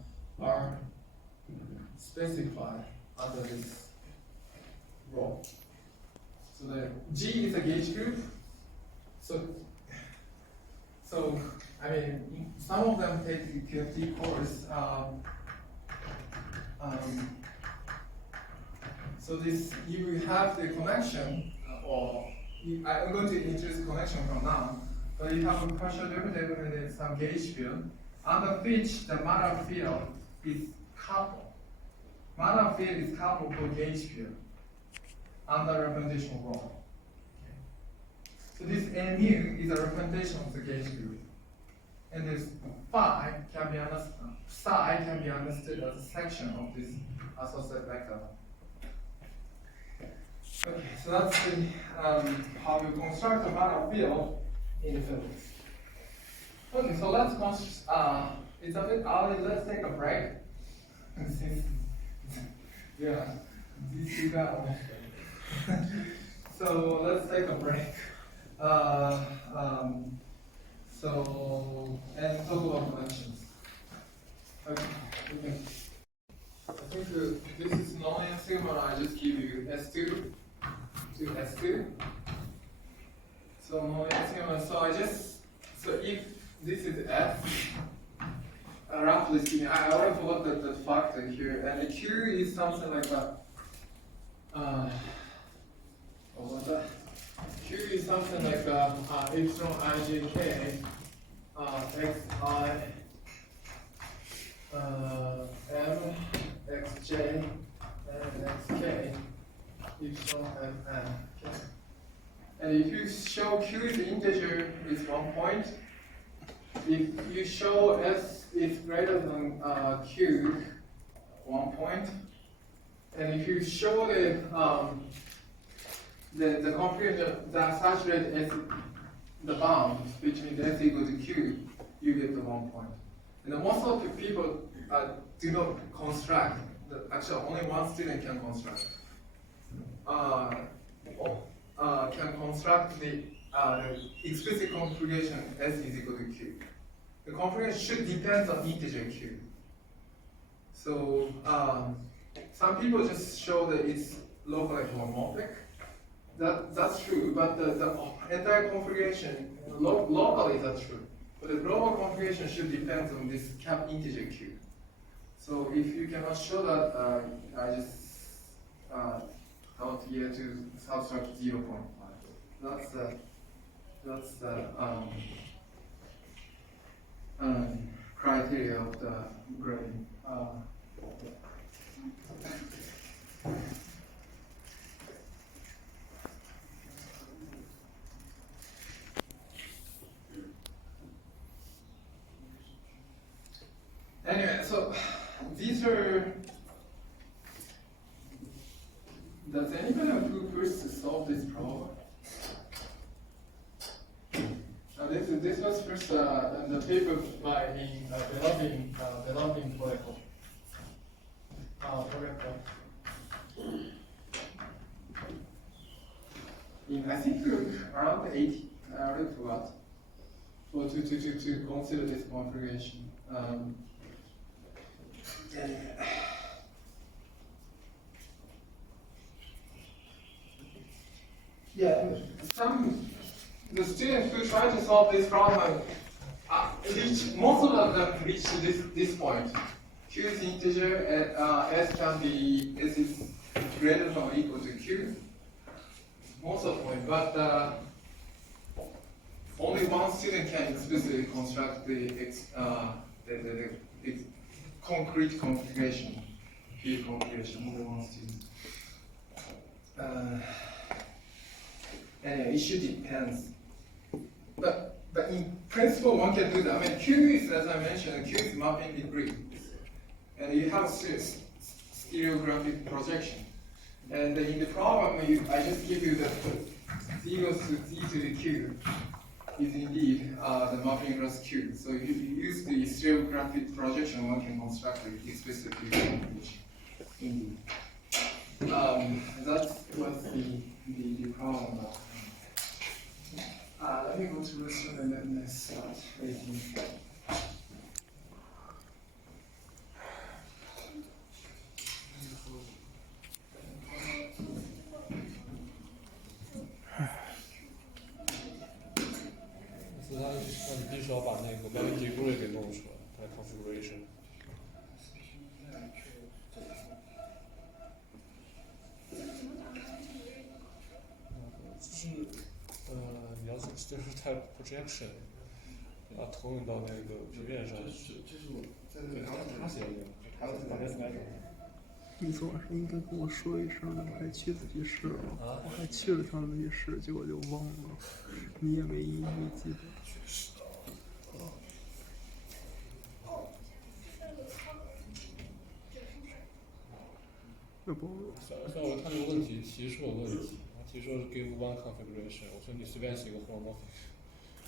are specified under this role. So the G is a gauge group. So I mean, some of them take the QFT course. So this you have the connection, I'm going to introduce the connection from now. But you have a partial derivative with some gauge field, under which the matter field is coupled. Matter field is coupled for gauge field under representation role. Okay. So this mu is a representation of the gauge group. And this phi can be understood, psi can be understood as a section of this associated vector. Okay, so that's the, how you construct a matter field in physics. Okay, so let's it's a bit early, let's take a break. Yeah, this you got. So let's take a break. And talk about connections. Okay. I think this is non-SU, but I just give you S2 to S2. So non-SU, so if this is F, roughly speaking, I already forgot the factor here, and the Q is something like that. What was that? Q is something like epsilon ijk xi m xj and xk epsilon m. Okay. And if you show Q is integer, it's 1 point. If you show S is greater than Q, 1 point. And if you show the configuration that saturates the bound between S equal to Q, you get the 1 point. And most of the people do not construct. Actually, only one student can construct. Can construct the explicit configuration S is equal to Q. The configuration should depend on integer Q. So some people just show that it's locally homomorphic. That's true, but the entire configuration, locally that's true. But the global configuration should depend on this cap integer Q. So if you cannot show that, I just out here to subtract 0.5. That's the criteria of the grading. Anyway, so these are Does anybody know who first solved this problem? This was first the paper by developing protocol. In I think around 80 early to what? Or to consider this configuration. Yeah, the students who try to solve this problem most of them reach this point. Q is integer and S can be S is greater than or equal to Q. Most of the point, but only one student can explicitly construct the concrete configuration, P configuration. Only one student. Anyway, issue depends. But in principle, one can do that. I mean, Q is, as I mentioned, Q is mapping degree. And you have stereographic projection. And in the problem, I just give you the Z goes to Z to the Q is indeed the mapping across Q. So if you use the stereographic projection, one can construct the explicit configuration. Indeed. That was the problem. Let me go to this one and then start rating.是它，你必须要把那个 mapping degree 给弄出来，它的 configuration。就是你要是type projection，把它投影到那个平面上。就是我在那个他写的，他是哪种？你昨晚上应该跟我说一声的，我还去自己试了，我还去了趟自己试，结果就忘了，你也没记得。要不？算他这个问题提出了问题，他提出了 give one configuration， 我说你随便写个 homomorphic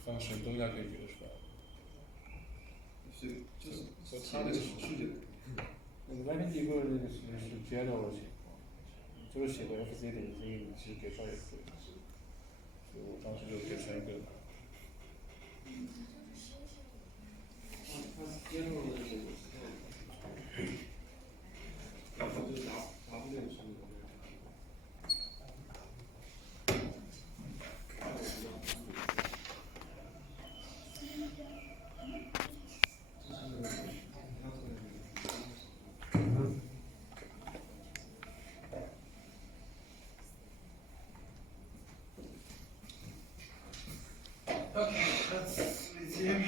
function 都应该可以给得出来。所以他这个是这个。mapping degree 这个是 general 的情况，就是写个 fc 等于 z， 你其实给出来也可以。所以我当时就给出来一个。他 general 的这个。就是答不对是那个。Okay, let's resume.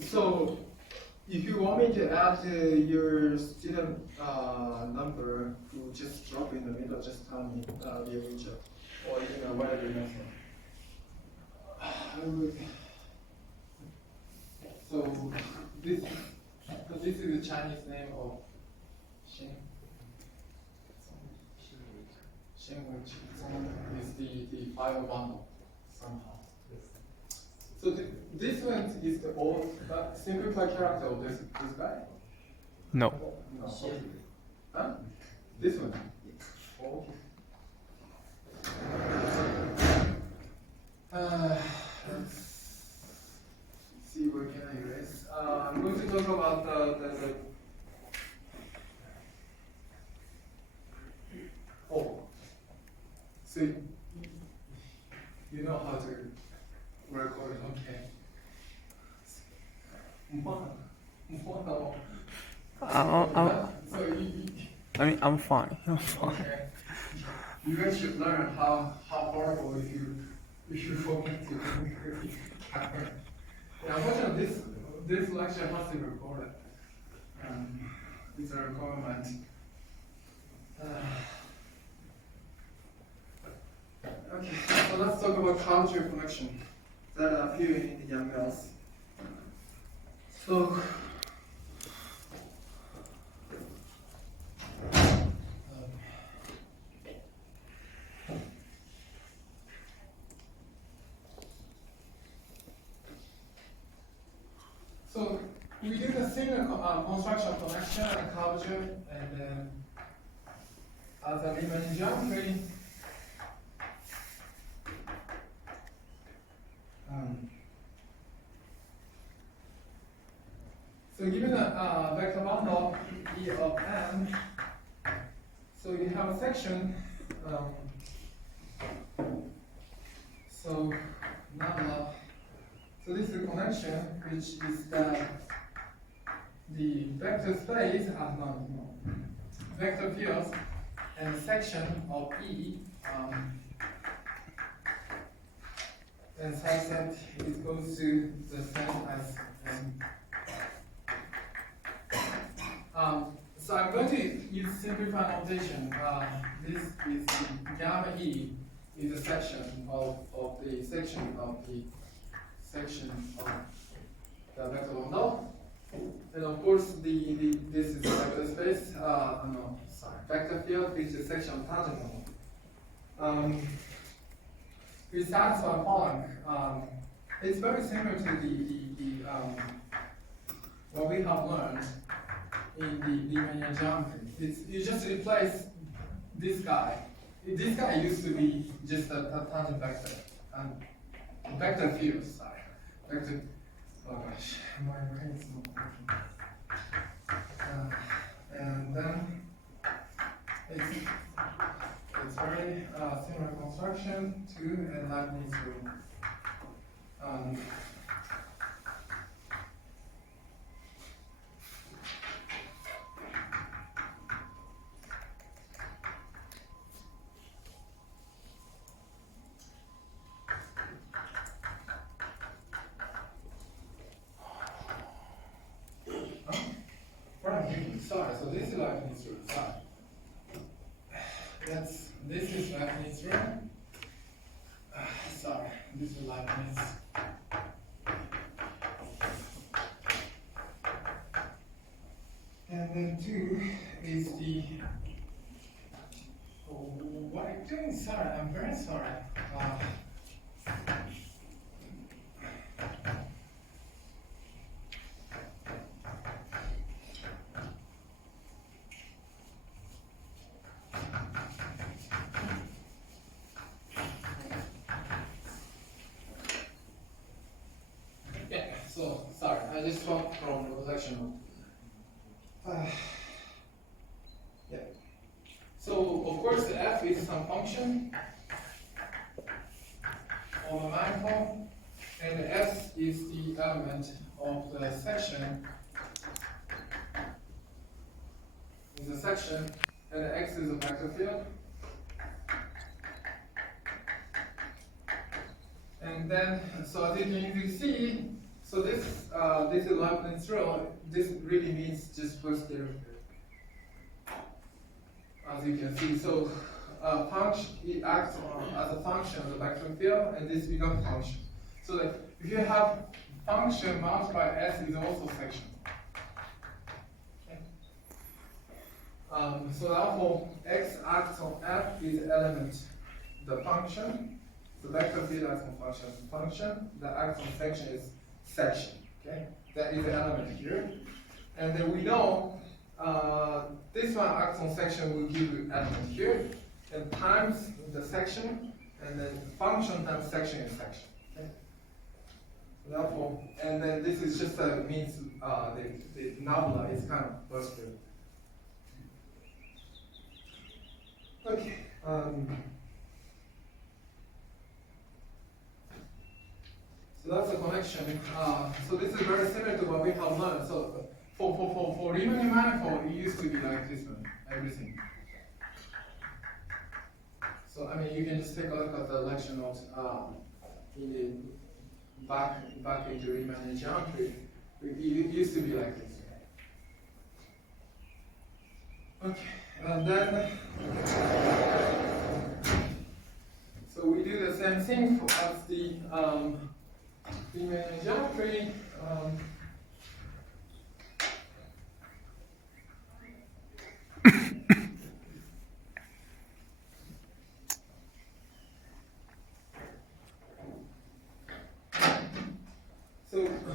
So, if you want me to add your student number, you just drop in the middle, just tell me the region, or whatever method. So this is the Chinese name of Shen. Shen, which is the file bundle somehow. So this one is the old simplified character of this guy? No. No. Huh? This one? Oh. Let's see where can I erase. I'm going to talk about the oh. So you know how to record, okay. I'm fine. Okay. You guys should learn how horrible if you forget to camera. Yeah, unfortunately this lecture has to be recorded. It's a requirement. Okay, so let's talk about culture connection that appear in the MLs. So, so we do the similar construction connection and culture, and then as a Riemann geometry. So given a vector bundle E of n, so you have a section. So now, so this is the connection, which is that the vector space has vector fields and the section of E and such that it goes to the same as n. So I'm going to use simplified notation. This is the gamma E is a section of the section of the vector bundle, and of course this is the vector space. Vector field is the section of tangent bundle. We satisfy following. It's very similar to the what we have learned in the Riemann geometry. You just replace this guy. This guy used to be just a tangent vector and vector field. Sorry, vector. Oh gosh, my brain is not working. And then it's very similar construction to a Leibniz rule. Sorry, so this is Leibniz rule. Sorry. This is Leibniz rule. Sorry, this is Leibniz. And then 2 is the. Oh, what are you doing? Sorry, I'm very sorry. So, sorry, I just swapped from the collection. Yeah. So, of course, the f is some function of a manifold, and the s is the element of the section. Is a section, and the x is a vector field. And then, so as you can easily see, so this is Leibniz rule. This really means just first derivative, as you can see. So function, it acts as a function of the vector field, and this becomes function. So that if you have function multiplied by s is also section. Okay. So therefore, x acts on f is element, the function. The vector field acts on function. The acts on section is section. Okay, that is the element here, and then we know this one acts on section will give you element here, and times the section, and then function times section is section. Okay, so therefore, and then this is just means the nabla is kind of bursted. Okay. So that's a connection. So this is very similar to what we have learned. So for Riemann manifold, it used to be like this one, everything. So I mean, you can just take a look at the lecture notes in the back into Riemann geometry. It used to be like this. Okay, and then so we do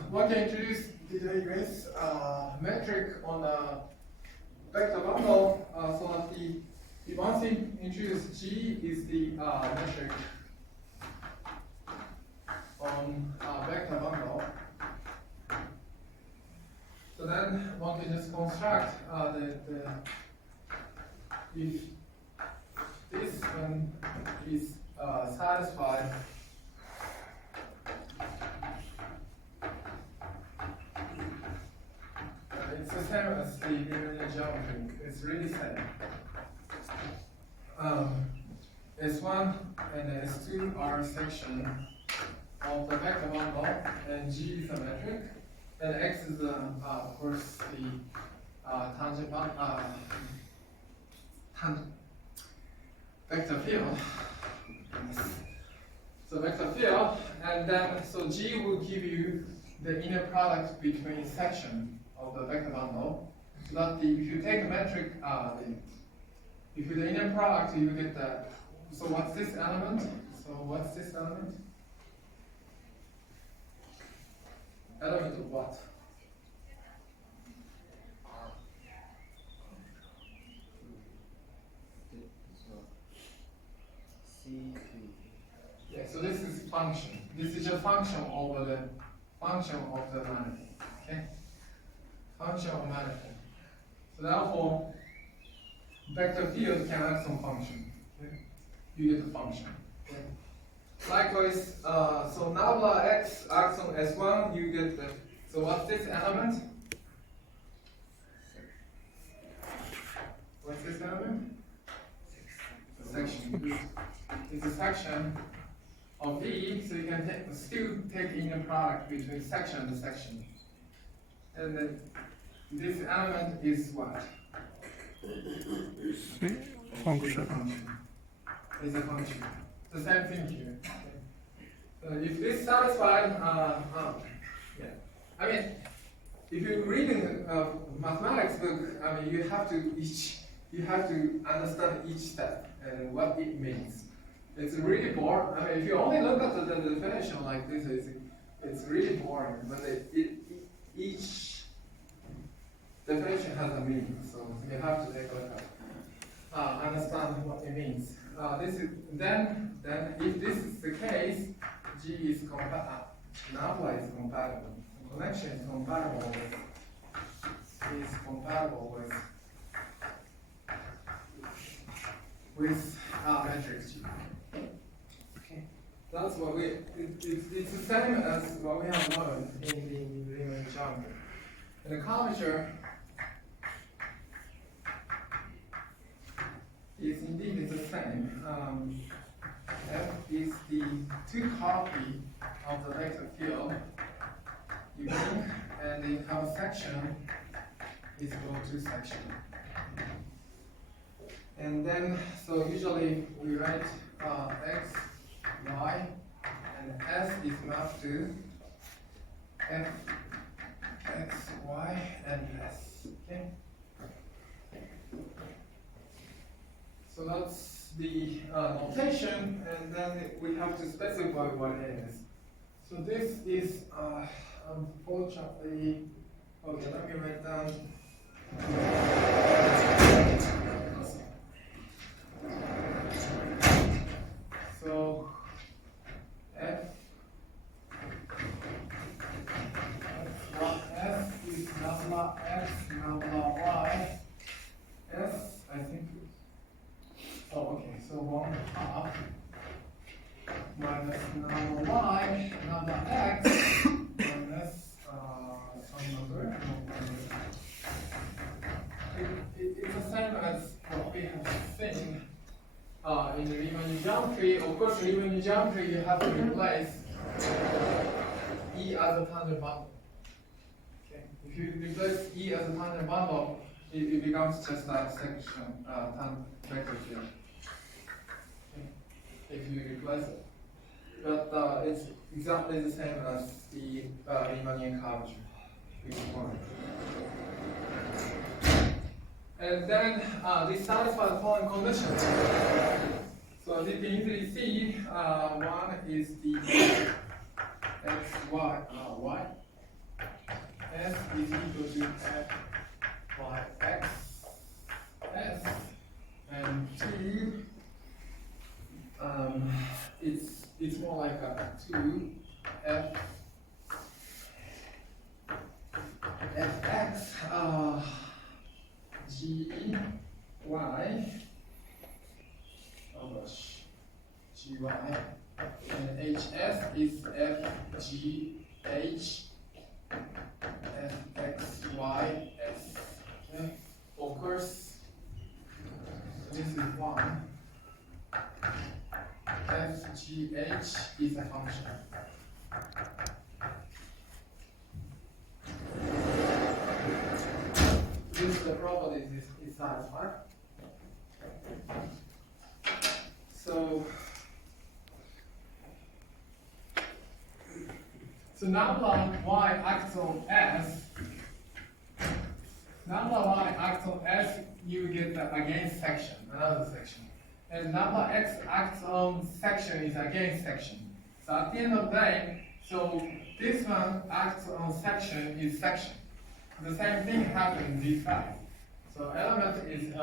one can introduce this metric on a vector bundle so that the one thing introduced G is the metric on vector bundle. So then one can just construct if this one is satisfied, it's the same as the linear geometry. It's really same. S1 and S2 are a section of the vector bundle, and G is a metric, and X is of course the tangent vector field. So vector field, and then so G will give you the inner product between section of the vector bundle. So that if you take a metric, if you the inner product, you get the. So what's this element? So what's this element? Element of what? Yeah, so this is function. This is a function over the function of the manifold. Okay? Function of manifold. So therefore, vector field can act some function. Okay? You get the function. Okay? Likewise, so nabla x acts on S1, you get the. So what's this element? What's this element? The section. It's a section of V, so you can still take inner product between section and section. And then this element is what? Function. It's a function. The same thing here. If this satisfied, yeah. I mean, if you're reading a mathematics book, I mean, you have to understand each step and what it means. It's really boring. I mean, if you only look at the definition like this, it's really boring. But each definition has a meaning, so you have to take a look at understand what it means. Then if this is the case, G is compatible. Nabla is compatible. Connection is compatible with matrix G. Okay, that's what it's the same as what we have learned in the linear geometry. And the curvature is indeed the same. F is the two copy of the vector field you think, and the cover section is equal to section. And then, so usually we write x, y, and s is mapped to f, x, y, and s. Okay. So that's the notation, and then we have to specify what it is. So this is unfortunately, okay, let me write down. So f s is nabla x, nabla y, s, I think. Oh, okay, so 1/2 minus nabla y, nabla x, minus some number. It's the same as what we have seen in Riemann geometry. Of course, Riemann geometry, you have to replace E as a tangent bundle. Okay. If you replace E as a tangent bundle, it becomes just a section vector field. Okay. If you replace it. But it's exactly the same as the Riemannian curvature. And then they satisfy the following conditions. So as you can easily see, one is the x, y, y. S is equal to f by x s, and 2, it's more like a 2 f fx g y gy, and hs is f g h f x y s. Okay, of course, this is 1. F g h is a function. This the property is satisfied. So number y acts on S. Number y acts on S, you get the against section, another section. And number x acts on section is against section. So at the end of the day, so this one acts on section is section. The same thing happens in this side. So element is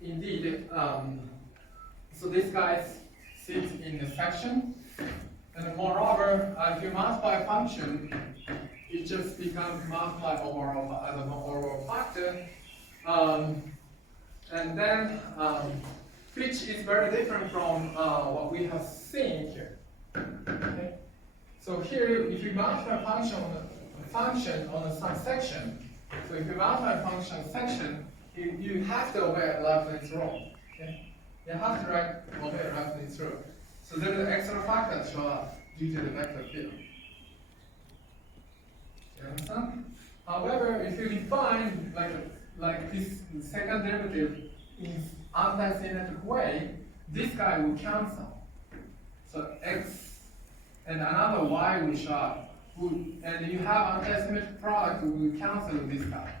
indeed, so this guy sits in the section. And moreover, if you multiply a function, it just becomes multiplied overall as an overall factor. And then, which is very different from what we have seen here. Okay? So here, if you multiply a function on some section, so if you multiply a function section, you have to obey Leibniz rule. Okay? You have to obey Leibniz rule. So there is an extra factor that show up due to the vector field. You understand? However, if you define like this second derivative in anti-symmetric way, this guy will cancel. So x and another y will show up. And you have anti-symmetric product will cancel this guy.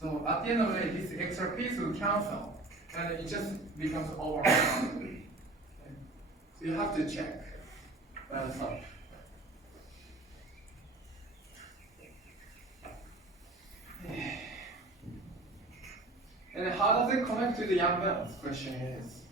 So at the end of the day, this extra piece will cancel. And it just becomes overall. So you have to check by yourself. And how does it connect to the Young balance? Question is.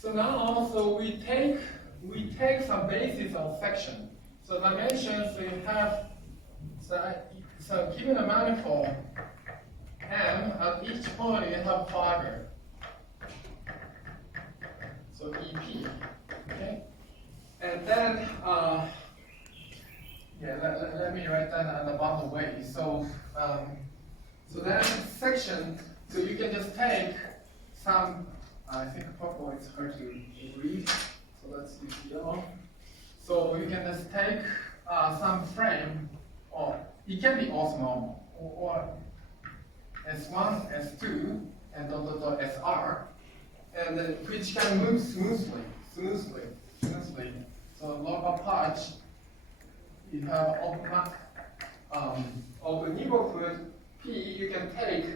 So now also we take some basis of section. So dimensions we have, so given a manifold M, at each point you have fiber. So EP, okay? And then, let me write that in the bottom way. So, so then section, so you can just take some, I think purple is hard to read, so let's use yellow. So you can just take some frame, or it can be also normal, or S1, S2, and SR, and which can move smoothly. So local part, you have open neighborhood P, you can take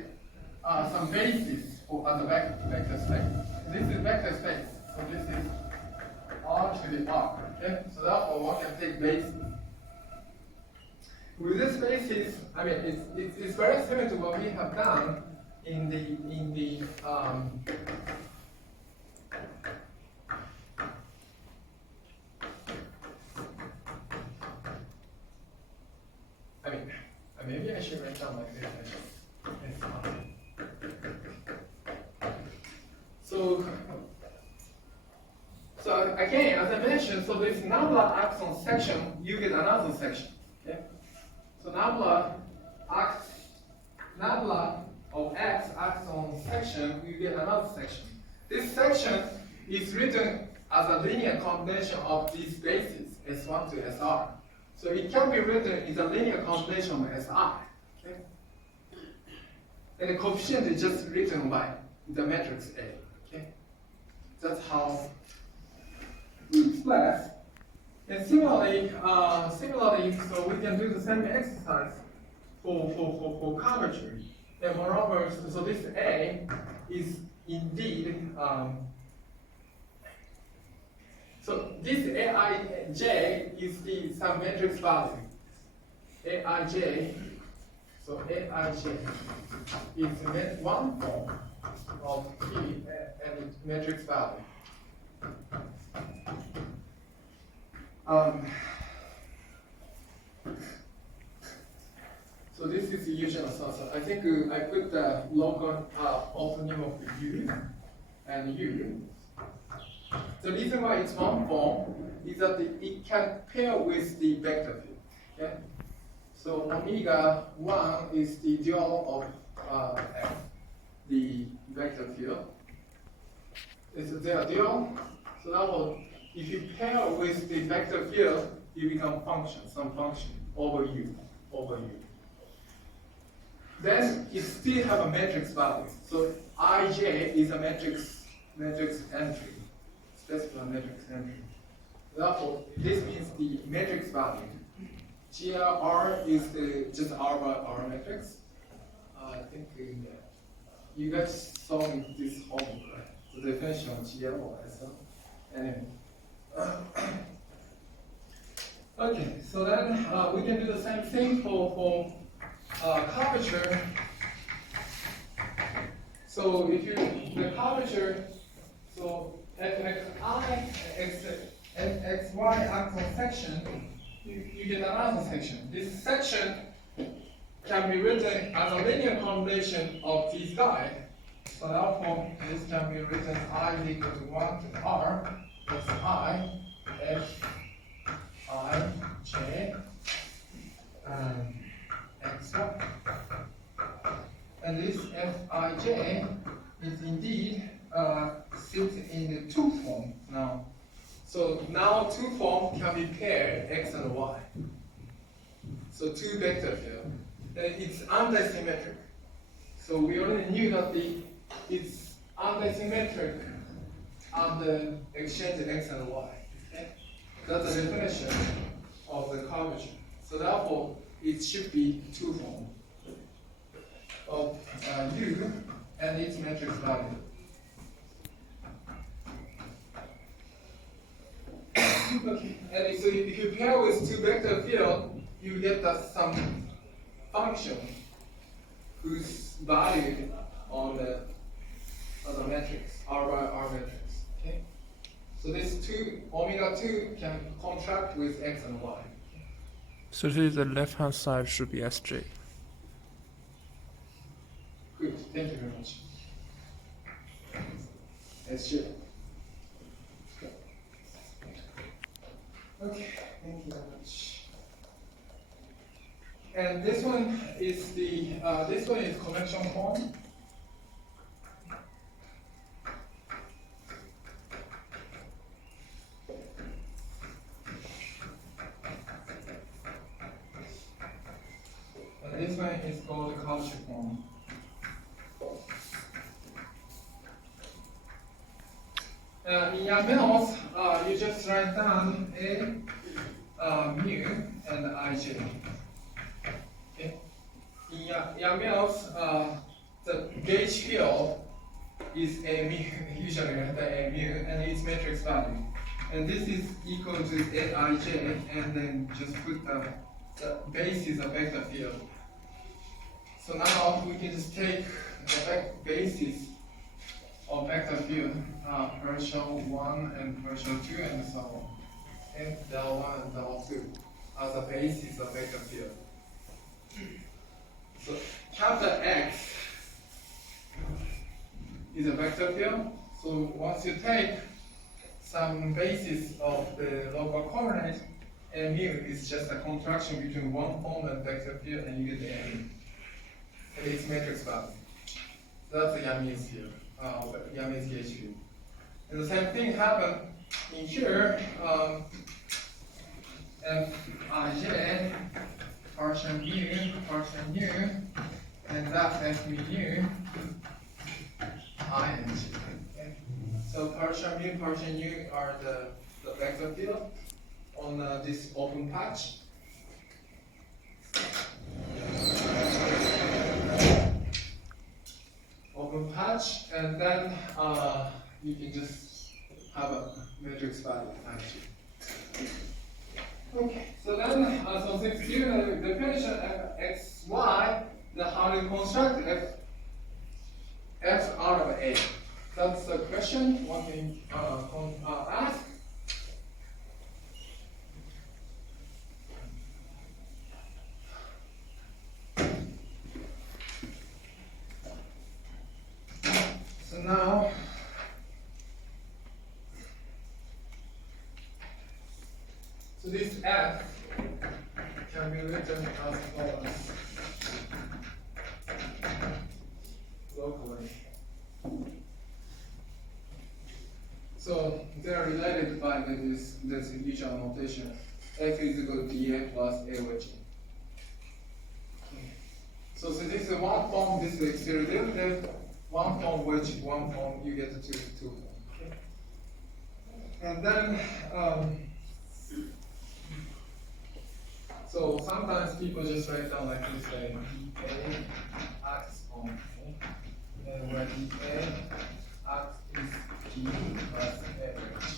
some basis as a vector space. This is vector space, so this is R to the R. Okay, so therefore one can take basis. With this basis, I mean it's very similar to what we have done in the maybe I should write down like this. It's fine. So again, as I mentioned, so this nabla acts on section, you get another section. Okay? So nabla of x acts on section, you get another section. This section is written as a linear combination of these bases, S1 to SR. So it can be written as a linear combination of SI. Okay? And the coefficient is just written by the matrix A. Okay? That's how we express. And similarly, so we can do the same exercise for curvature. And moreover, so this A is indeed, so this Aij is the some matrix value. Aij, so Aij is one form of P and its matrix value. So this is the usual source. I think I put the local autonym of U and U. The reason why it's one form is that it can pair with the vector field. Okay? So omega 1 is the dual of F, the vector field. They are dual. So therefore, if you pair with the vector field, you become some function over U. Then you still have a matrix value. So Ij is a matrix entry, specified matrix entry. Therefore, this means the matrix value. GR is just R by R matrix. I think you guys saw this homework, right? The definition of GL. So anyway. Okay, so then we can do the same thing for curvature. So if you the curvature, so xy axis section, you get another section. This section can be written as a linear combination of these guys. So therefore, this can be written I is equal to 1 to R plus I F I J X Y. And this Fij is indeed sits in the two form now. So now two form can be paired X and Y. So two vector field. And it's anti-symmetric. So we already knew that it's anti-symmetric on the exchange of X and Y. Okay? That's the definition of the curvature. So therefore, it should be two form of U and its matrix value. Okay, and so if you pair with two vector field, you get some function whose value on the matrix, R by R matrix. Okay? So this omega 2 can contract with X and Y. So the left hand side should be Sj. Good, thank you very much. SJ. Okay, thank you very much. And this one is convection form. And this one is called culture form. In your notes, you just write down A, mu, and Ij. Okay. In your notes, the gauge field is A mu, usually write A mu, and its matrix value. And this is equal to Aij, and then just put the basis of vector field. So now we can just take the basis of vector field, partial 1 and partial 2 and so on, and del 1 and del 2 as a basis of vector field. So capital X is a vector field. So once you take some basis of the local coordinate, and mu is just a contraction between one form and vector field, and you get the M. And its matrix value. So that's the Yamini's field. Yamini's gauge field. And the same thing happened in here. Fij, partial mu, and that F mu, I and J. Okay. So partial mu are the vector field on this open patch. Open patch, and then you can just have a matrix value actually. Okay, so then, so since given the definition f x y, then how do you construct f out of a? That's the question one can ask. So now, so this f can be written as follows locally. So they are related by this usual notation. F is equal to dA plus A over G. So this is one form, this is exterior derivative, one form you get two form. Okay. And then so sometimes people just write down like this, say dA acts on A, and where dA acts is G plus average.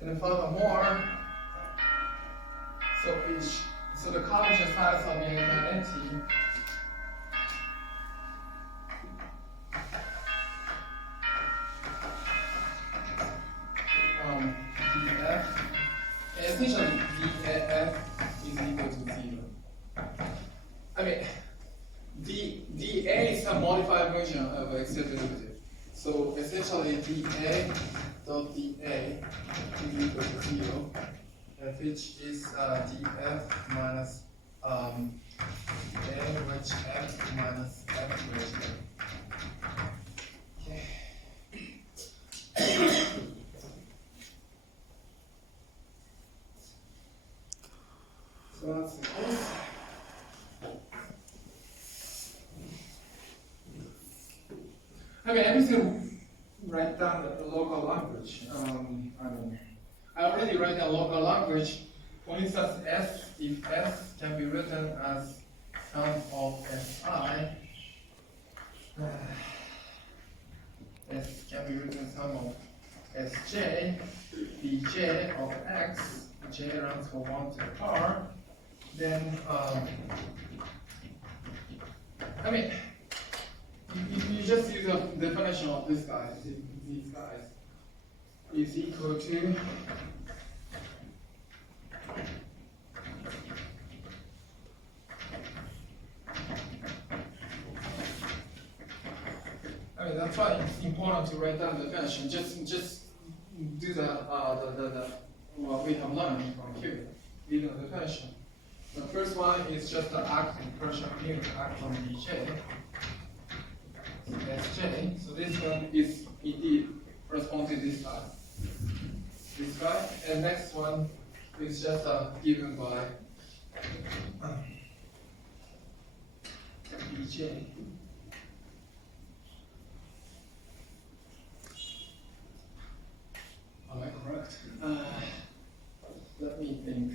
And then furthermore, so the coefficient size of the element NT df, and essentially df is equal to 0. I mean, dA is a modified version of exterior derivative. So essentially dA dot dA is equal to 0, which is df minus A which f minus f which a. Okay. So that's the case. Okay, I'm just going to write down the local language. I already write down local language. For instance, if S can be written as sum of Si, S can be written as sum of Sj, Bj of X, J runs from 1 to R, then, I mean, if you just use a definition of this guy, these guys, is equal to that's why it's important to write down the definition. Just do the what we have learned from here. Read the definition. The first one is just the act in Persian unit act on Bj. Sj. So this one is indeed corresponds to this guy. This guy. And next one is just given by Bj. Am I correct? Let me think.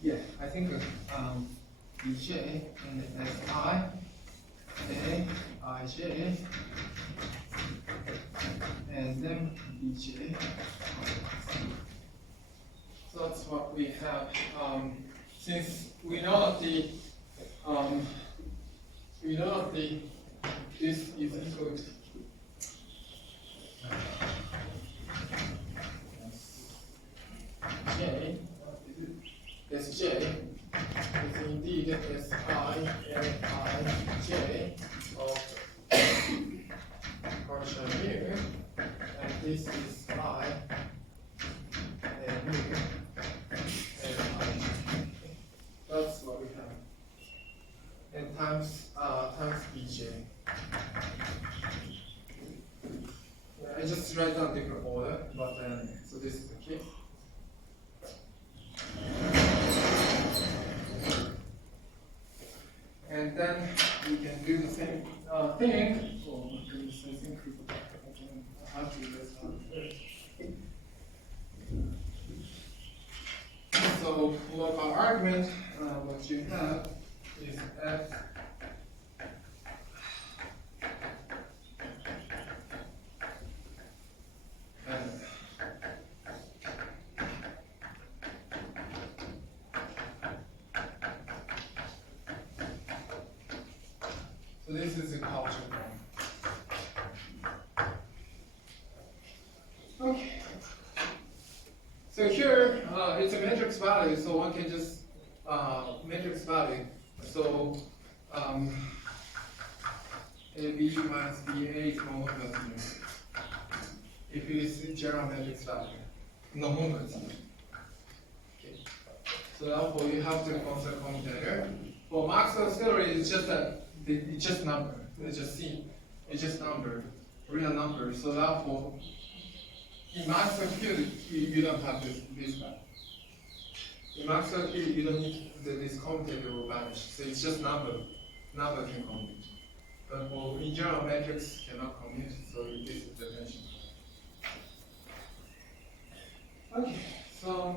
Yeah, I think Bj and Si, Ij, and then Bj. So that's what we have. Since we know that this is equal to J, Sj is indeed Si and Ij of partial mu, and this is I and mu and I. That's what we have. And times Bj. I just write down different order, but so this is the case. And then experiment, what you have is f. So this is the culture form. Okay. So here it's a matrix value, so one can just matrix value. So AB minus BA is homogeneous if it is general matrix value, no homogeneous. Okay. So therefore you have to consider commutator. For Maxwell's theory, it's just it's just number. It's just C. It's just number, real number. So therefore, in Maxwell field, you don't have this value. In Maxwell field, you don't need this commutator will vanish. So it's just number. Number can commute. But for in general matrix cannot commute. So this is the tension. Okay. So.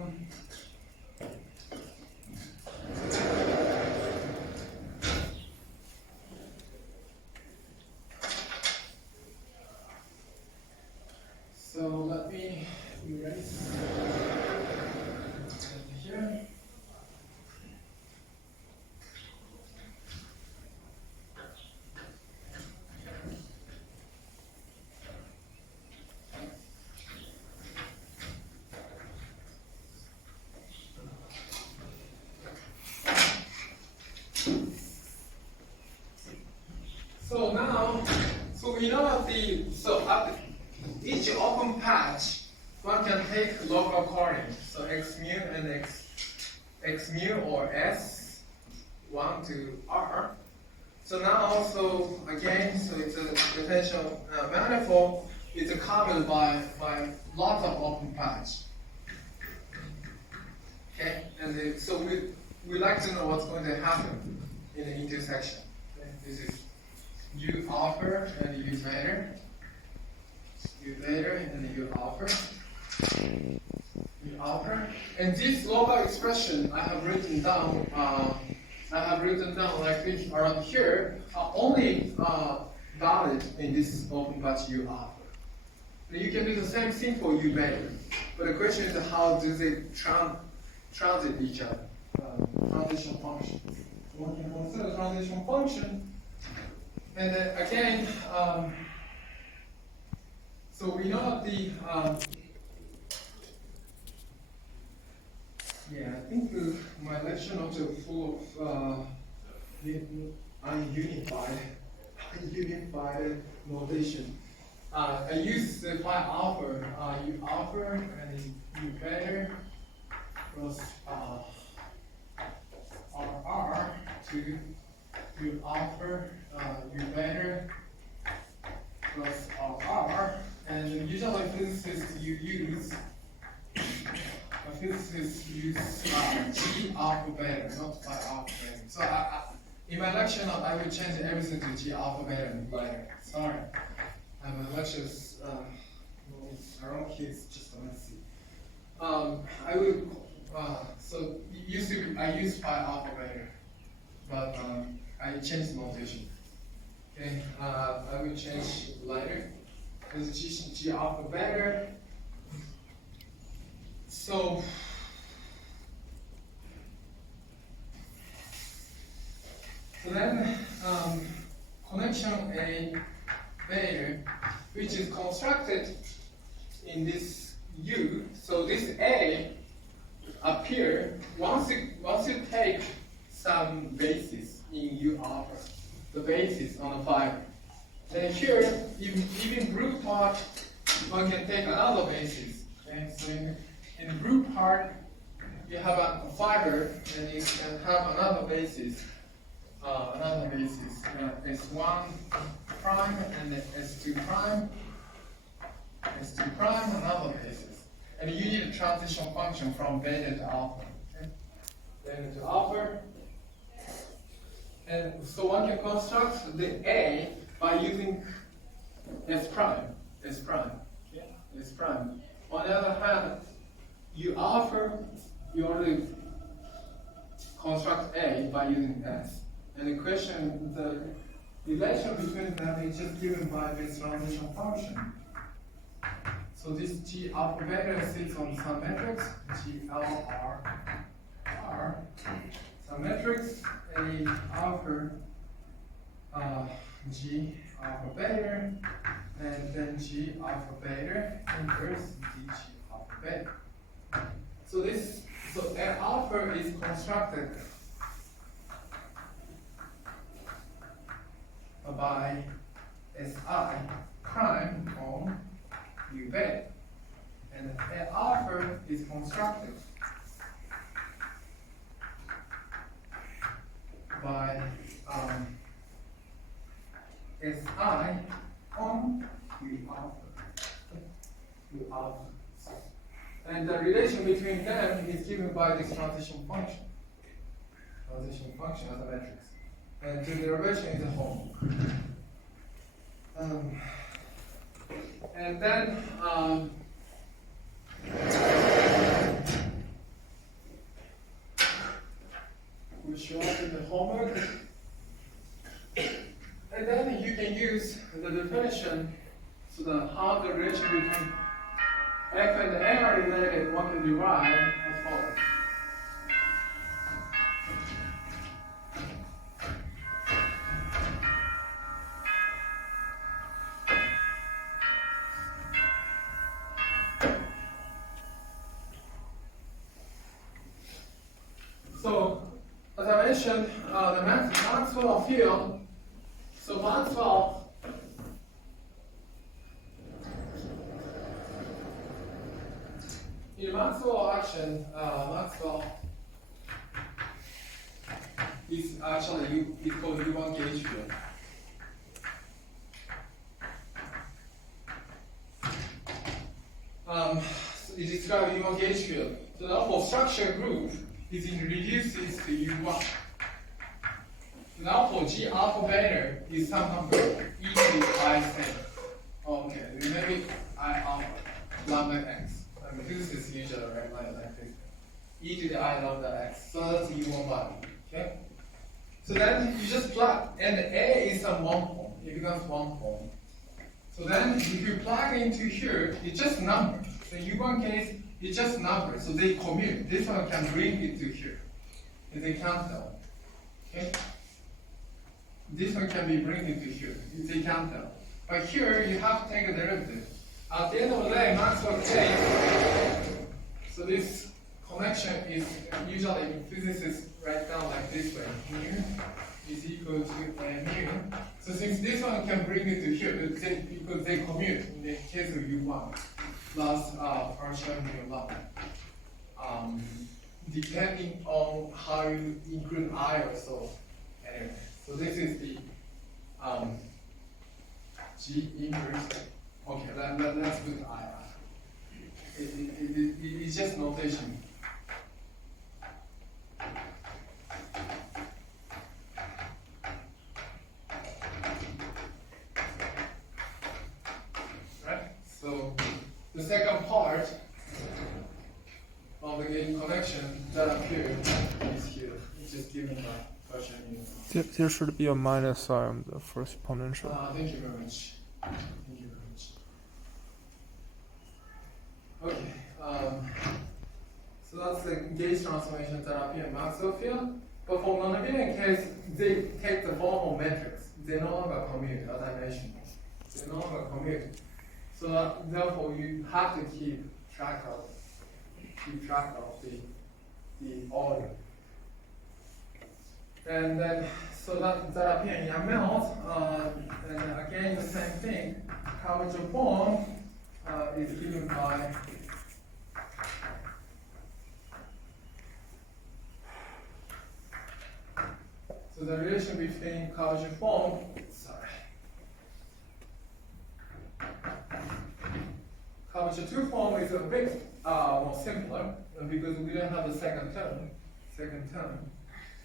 So let me erase here. So now, so we know at each open patch, one can take local coordinate. So x mu and x mu or s 1 to r. So now also again, so it's a differential manifold. It's covered by lots of open patch. Okay, and so we like to know what's going to happen in the intersection. Okay? This is u alpha and u beta. U beta and then u alpha. U alpha. And this local expression I have written down. Like this around here are only valid in this open patch u alpha. Now you can do the same thing for u beta, but the question is how do they transit each other? Transition function. One can consider transition function. And then again, so we know the, I think my lecture notes are full of ununified notation. I use the phi alpha, u alpha and u beta plus RR to u alpha, u beta plus RR, and usually physicists you use G alpha beta, not phi alpha beta. So in my lecture note, I will change everything to G alpha beta later. Sorry, my lectures around here is just messy. I will. So I use phi alpha beta, but I changed the notation. Okay, I will change later. It's G alpha beta. So then connection A beta, which is constructed in this U. So this A appear once you take some basis in U alpha, the basis on the fiber. Then here, even group part, one can take another basis. Okay, so in the group part, you have a fiber, and you can have another basis. S1 prime and then S2 prime, another basis. And you need a transition function from beta to alpha. Okay? Beta to alpha. And so one can construct the A by using S prime. Yeah, S prime. On the other hand, U alpha, you already construct A by using S. And the relation between them is just given by this transition function. So this G alpha beta sits on some matrix, GLR, some matrix A alpha G alpha beta, and then G alpha beta inverse DG alpha beta. So A alpha is constructed by Si prime on U beta, and A alpha is constructed by Si on U alpha. And the relation between them is given by this transition function. Transition function as a matrix. And the derivation is a whole. And then we show up in the homework. And then you can use the definition so that how the relation between F and A are related, one can derive as follows. So, as I mentioned, the Maxwell field. So Maxwell in Maxwell action, Maxwell is actually it's called U1 gauge field. So it describes U1 gauge field. So therefore, structure group is reduces to U1. Now for G alpha beta is some number e to the I say. Okay, maybe I alpha lambda x. I mean, this is usually right like this. E to the I lambda x. So that's U1 value. Okay. So then you just plug, and A is some one form. It becomes one form. So then if you plug into here, it's just number. So U1 case, it's just number. So they commute. This one can bring it to here. If they cancel. Okay. This one can be bring it to here. If they cancel. But here you have to take a derivative. At the end of the day, Maxwell case. So this connection is usually physicists write down like this way. Mu is equal to a mu. So since this one can bring it to here, because they commute in the case of U1 plus partial mu lambda. Depending on how you include I or so. Anyway, so this is the G inverse. Okay, let's put I. It's just notation. Right? So the second part of the gauge connection that appears is here. It's just given by partial mu. There should be a minus sign on the first potential. Thank you very much. Thank you very much. Okay. So that's the gauge transformation that appear in Maxwell field. But for nonlinear case, they take the form of matrix. They no longer commute, as I mentioned. They no longer commute. So therefore, you have to keep track of the order. And then, so that appear in amount, and again the same thing. Curvature form is given by so the relation between curvature form, curvature 2 form is a bit more simpler because we don't have the second term.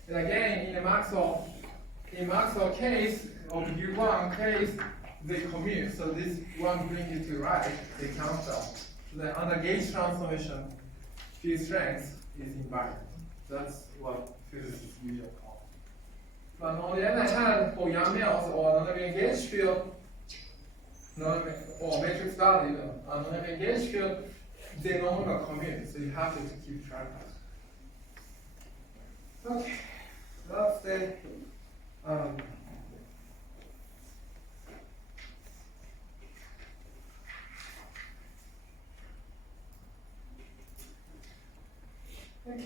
And again, in the Maxwell case, of U1 case, they commute. So this one brings it to right, they cancel. So then under gauge transformation, field strength is invariant. That's what physicists really call. But on the other hand, for Young Mills or non-negative gauge field, or matrix value, non-negative gauge field, they no longer commute, so you have to keep track of it. Okay, that's the okay.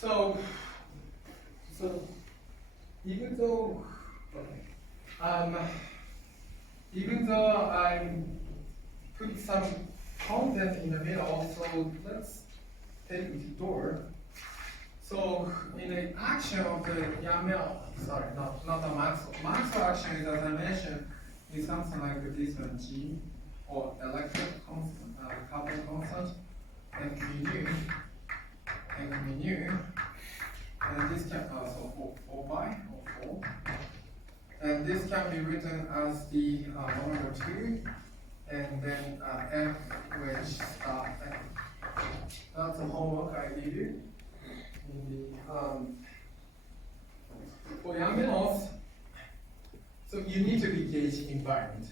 So even though even though I'm put some content in the middle, so let's take the door. So in the action of the YAML, sorry, not the Maxwell. Maxwell action is, as I mentioned, is something like this one G or electric constant, couple constant, and mu, and this can also 4 or 4, and this can be written as the number 2, and then f which star f. That's the homework I give you. For Young Mills, so you need to be gauge invariant.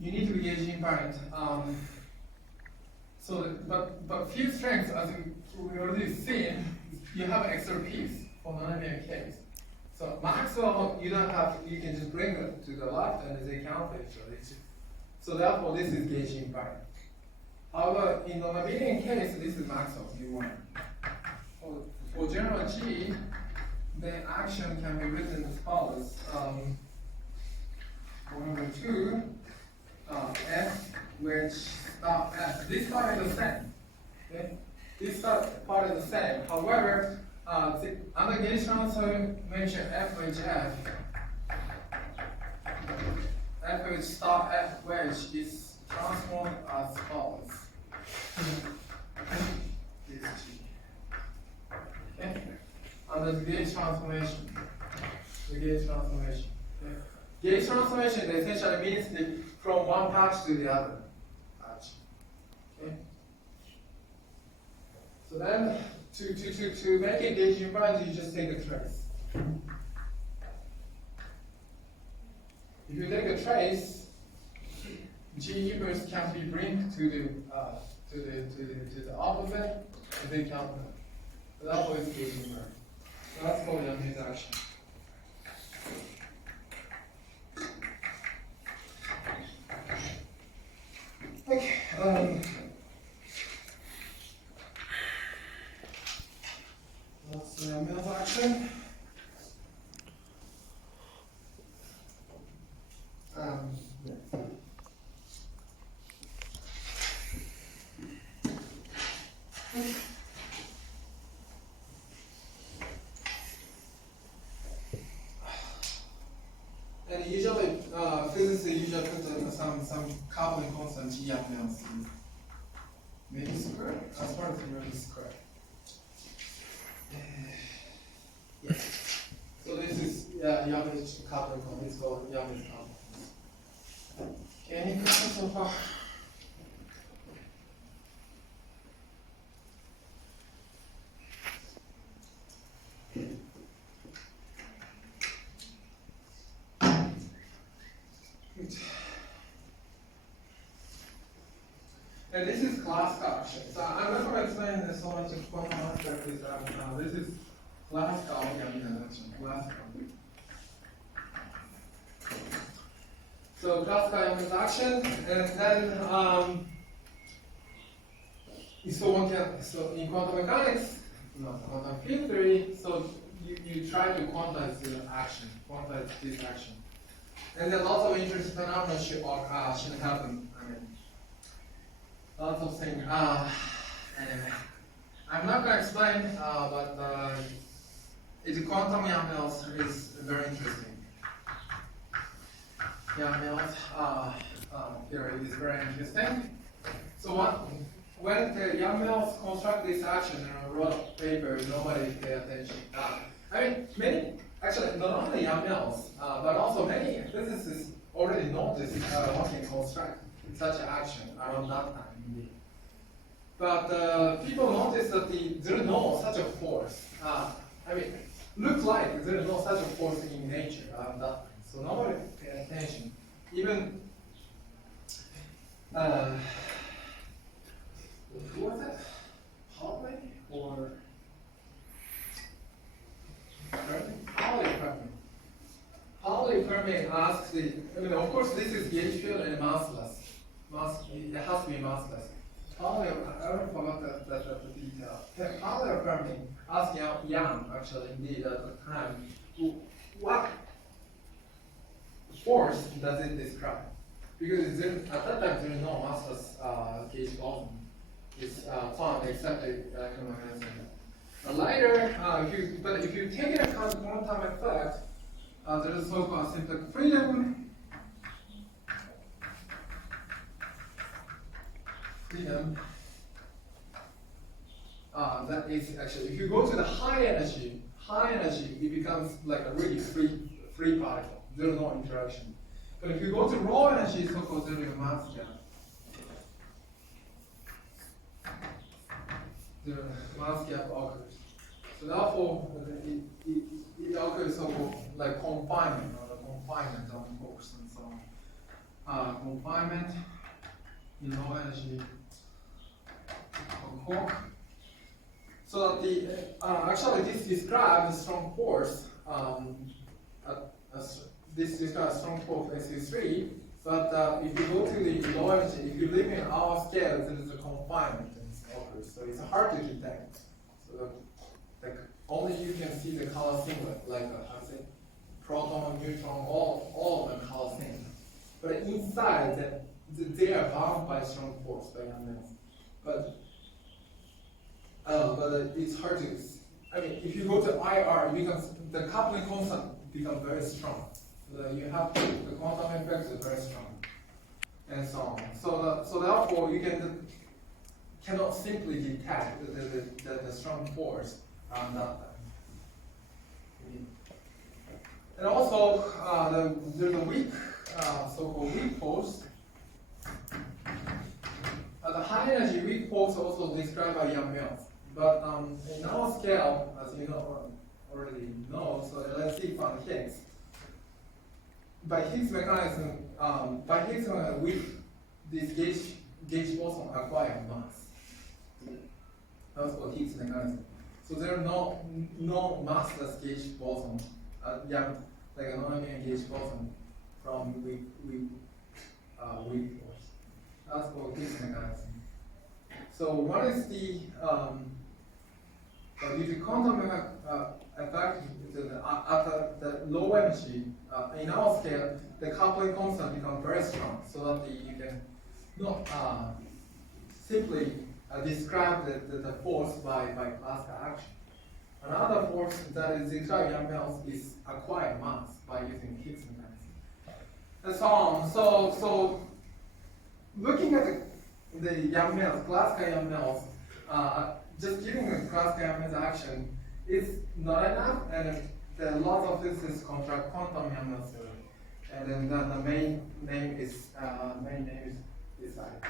You need to be gauge invariant. But field strengths, as we already seen, you have extra piece for nonlinear case. So Maxwell, you don't have. You can just bring it to the left and they cancel each other. So therefore, this is gauge invariant. However, in the nonlinear case, this is Maxwell U1. For general G, the action can be written as follows. Number 2, F, which start F. This part is the same. Okay? This part is the same. However, the under gauge transformation F which F, F which star F wedge is transformed as follows. This G. Okay. Under the gauge transformation. Okay. Gauge transformation essentially means from one patch to the other patch. Okay. So then to make it gauge invariant, you just take a trace. If you take a trace, G inverse can be bring to the opposite, and then count them. So that's what is gauge invariant. So that's called Young's action. Okay. That's Young's action. And usually, physicists usually put some coupling constant G up now. Maybe square. As far as maybe square. Yeah. So this is Young's coupling constant. It's called Young's coupling. Any questions so far? And this is classical action. So I'm not going to explain this so much in quantum aspect. This is classical action. Classical. So classical Young's action, and then so in quantum mechanics, quantum field theory, so you try to quantize the action, quantize this action, and then lots of interesting phenomena should happen. Lots of things. Anyway, I'm not going to explain, but it's quantum Young-Mills is very interesting. Young-Mills theory is very interesting. So when the Young-Mills construct this action and wrote a paper, nobody paid attention. I mean, not only Young-Mills, but also many physicists already noticed one can construct such action around that time indeed. But people notice that there is no such a force. I mean, looks like there is no such a force in nature around that time. So nobody pay attention. Even who was it? Hallway or Pauli Fermi asks of course this is gauge field and massless. It has to be massless. Pauli, I forgot the detail. Pauli Fermi asked Young, actually, indeed, at the time, what force does it describe? Because at that time there is no massless gauge boson. It's found except the electromagnetism. Later, if you take into account quantum effect, there is so-called symplectic freedom. That is actually, if you go to the high energy, it becomes like a really free particle. There is no interaction. But if you go to low energy, so-called there is a mass gap. The mass gap occurs. So therefore, it occurs so-called like confinement on force and so on. Confinement in low energy Hawk. So that actually this describes strong force. This describes strong force SU3. But if you go to the low energy, if you live in our scale, there is a confinement in this occurs. So it's hard to detect. So like only you can see the color singlet, like I say, proton, neutron, all of them color singlet. But inside, they are bound by strong force by Young-Mills. But it's hard to. I mean, if you go to IR, the coupling constant becomes very strong. So you have the quantum effects are very strong, and so on. So therefore, you cannot simply detect the strong force on that. And also, there's a weak, so-called weak force. The high energy weak force also described by Young-Mills. But in our scale, as you already know, so let's see from Higgs. By Higgs mechanism, this gauge boson acquire mass. That's for Higgs mechanism. So there are no massless gauge boson, like a non-linear gauge boson from weak force. That's for Higgs mechanism. So what is the due to quantum effect at the low energy, in our scale, the coupling constant becomes very strong, so that you can not simply describe the force by classical action. Another force that is described in Young-Mills is acquired mass by using Higgs mechanism, and so on. So looking at the Young-Mills, classical Young-Mills, just giving a classical Young-Mills action is not enough, and the laws of physics contract quantum Young-Mills theory. And then the main name is like.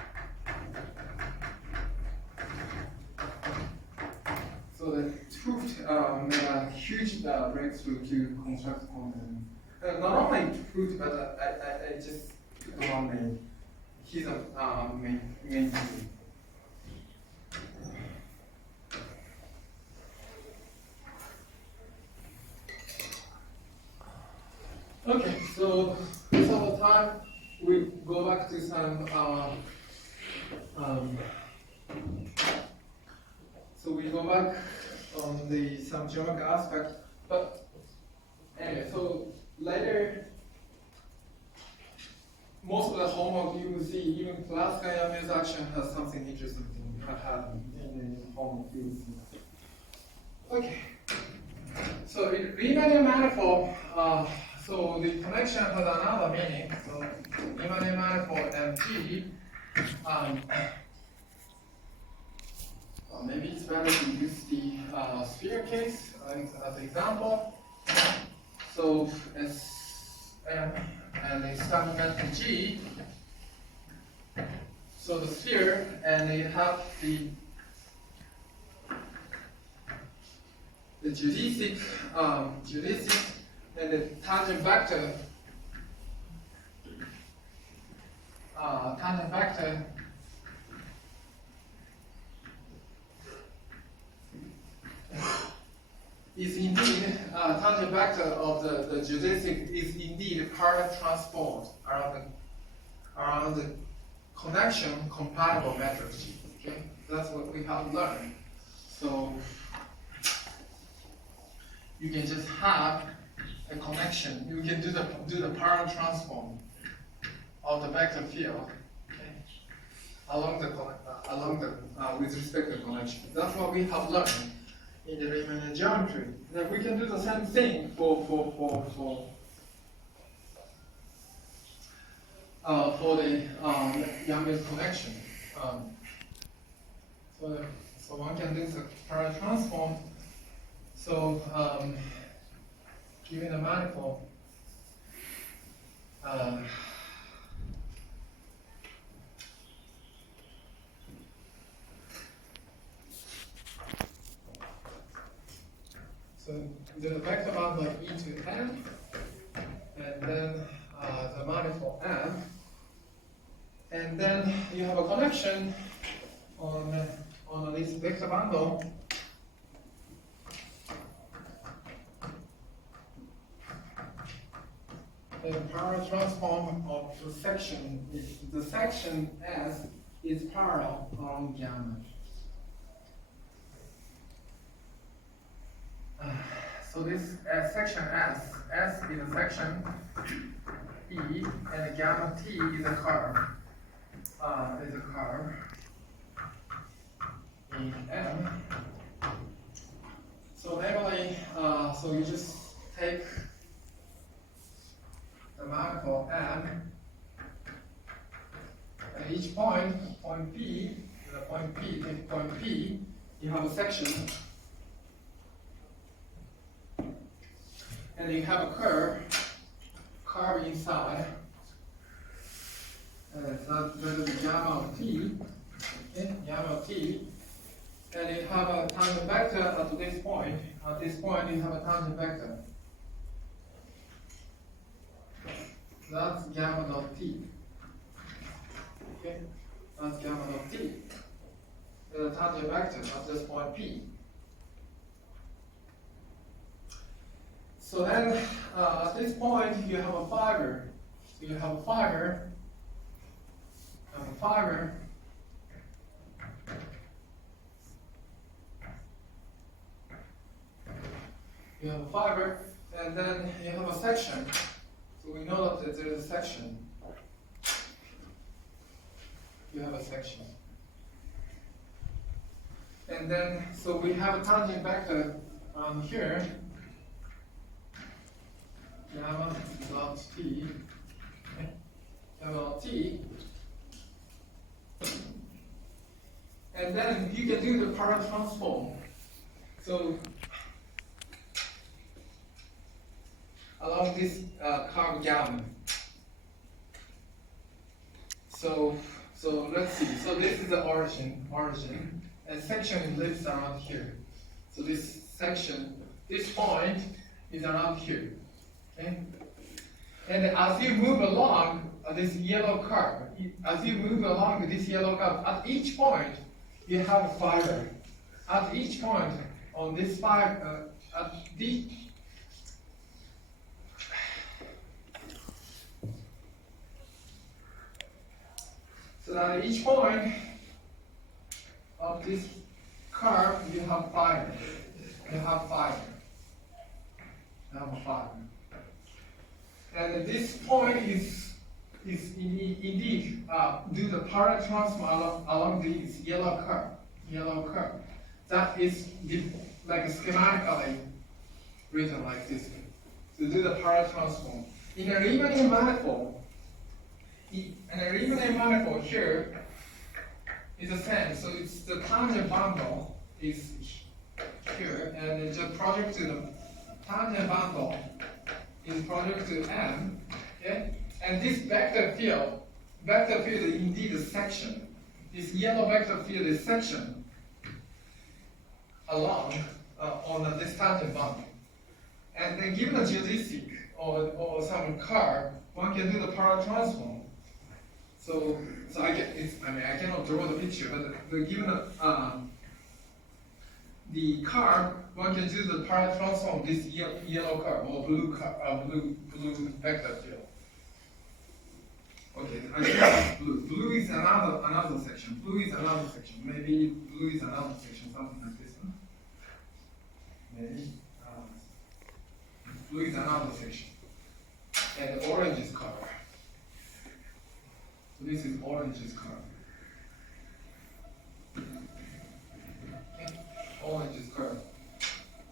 So the Tooft made a huge breakthrough to construct quantum. Not only Tooft, but I just picked one name. He's a main theory. Okay, so some of the time we go back to some so we go back on some geometric aspect, but anyway, so later most of the homework you will see, even classical Young-Mills action has something interesting happened in the homework you will see. Okay, so Riemann manifold. So the connection has another meaning. So Riemann manifold MT. Maybe it's better to use the sphere case as an example. So Sm and a standard vector G. So the sphere, and you have the geodesic, and the tangent vector, is indeed tangent vector of the geodesic is indeed parallel transport around the connection compatible matrix. Okay, that's what we have learned. So you can just have a connection. You can do the parallel transform of the vector field, okay, along the with respect to connection. That's what we have learned in the Riemann geometry. Then we can do the same thing for the Young's connection. So one can do the parallel transform. So given a manifold, so the vector bundle E to M, and then the manifold M, and then you have a connection on this vector bundle. The parallel transform of the section S is parallel along gamma. So this section S is a section E, and gamma T is a curve. In M. So normally, so you just take the manifold M, and each point P, take point P, you have a section, and you have a curve inside, so that is gamma of T, okay, gamma of T, and you have a tangent vector at this point. At this point, you have a tangent vector. That's gamma dot T. Okay, that's gamma dot T. The tangent vector at this point P. So then, at this point, you have a fiber. So you have a fiber. You have a fiber, and then you have a section. So we know that there is a section. You have a section. And then, so we have a tangent vector here. Gamma dot T. Okay. Gamma dot T. And then you can do the parallel transform. So along this curve gamma. So let's see. So this is the origin, and section lives around here. So this section, this point is around here. Okay? And as you move along this yellow curve, at each point you have a fiber. At each point on this fiber, so at each point of this curve, you have fiber. You have a fiber. And this point is indeed do the parallel transform along this yellow curve. That is like schematically written like this. To do the parallel transform. In a Riemann manifold, here is the same. So it's the tangent bundle is here, and the project to the tangent bundle is project to M. Okay, And this vector field is indeed a section. This yellow vector field is section along on this tangent boundary. And then given a geodesic or some curve, one can do the power transform. So I cannot draw the picture, but given the curve, one can do the power transform of this yellow curve or blue vector field. Okay, I think blue. Blue is another section. Blue is another section. Maybe blue is another section, something like this. Huh? Maybe blue is another section. And orange is curve. So this is orange is curve. Okay. Orange is curve.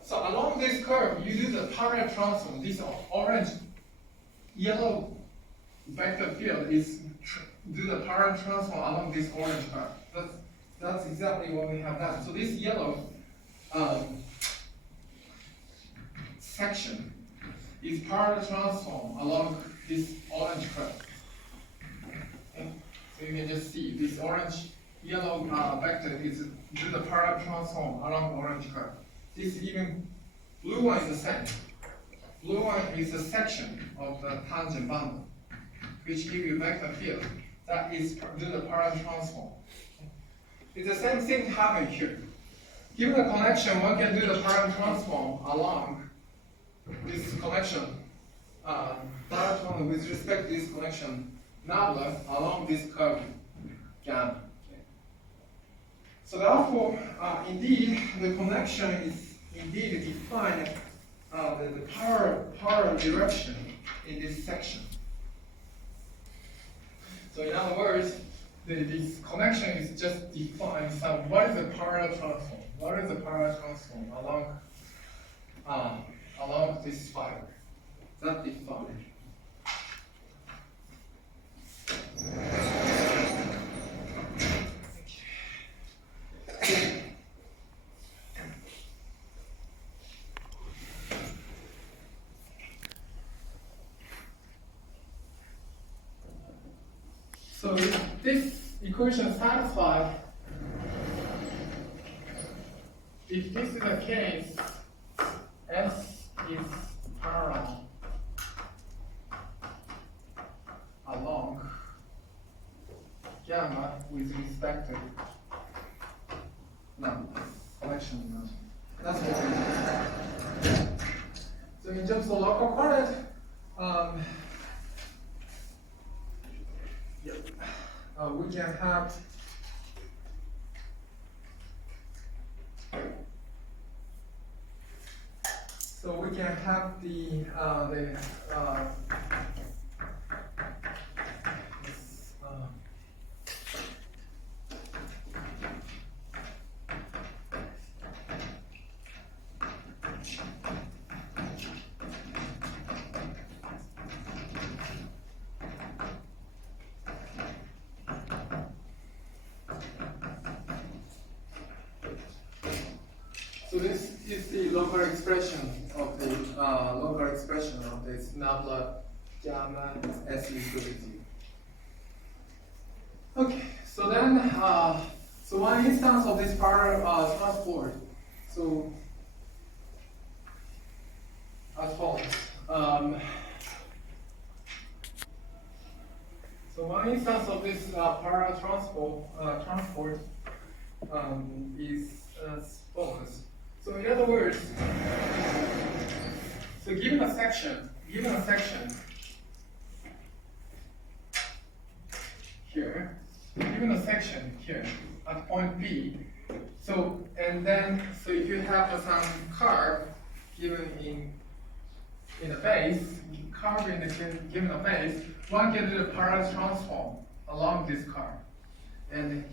So along this curve, you do the power transform. This orange, yellow vector field is do the power transform along this orange curve. That's exactly what we have done. So this yellow section is power transform along this orange curve. Okay? So you can just see this orange yellow vector is do the power transform along the orange curve. This even blue one is the same. Blue one is a section of the tangent boundary, which give you vector field that is do the power transform. It's the same thing happen here. Given a connection, one can do the power transform along this connection, with respect to this connection, nabla along this curve gamma. Okay. So therefore, indeed, the connection is indeed defined the power direction in this section. So in other words, this connection is just defined. So what is the power transform? What is the power transform along this fiber? That's defined. So if this equation satisfied, if this is the case, S is parallel along gamma with respect to connection number. That's what we do. So in terms of local coordinate, we can have so this is the local expression of this nabla gamma S equal to 0. Okay, so then so one instance of this power transport. So as follows. So one instance of this power transport is as follows. So in other words, so given a section here, at point B, so if you have some curve given in a base, given a base, one can do the power transform along this curve and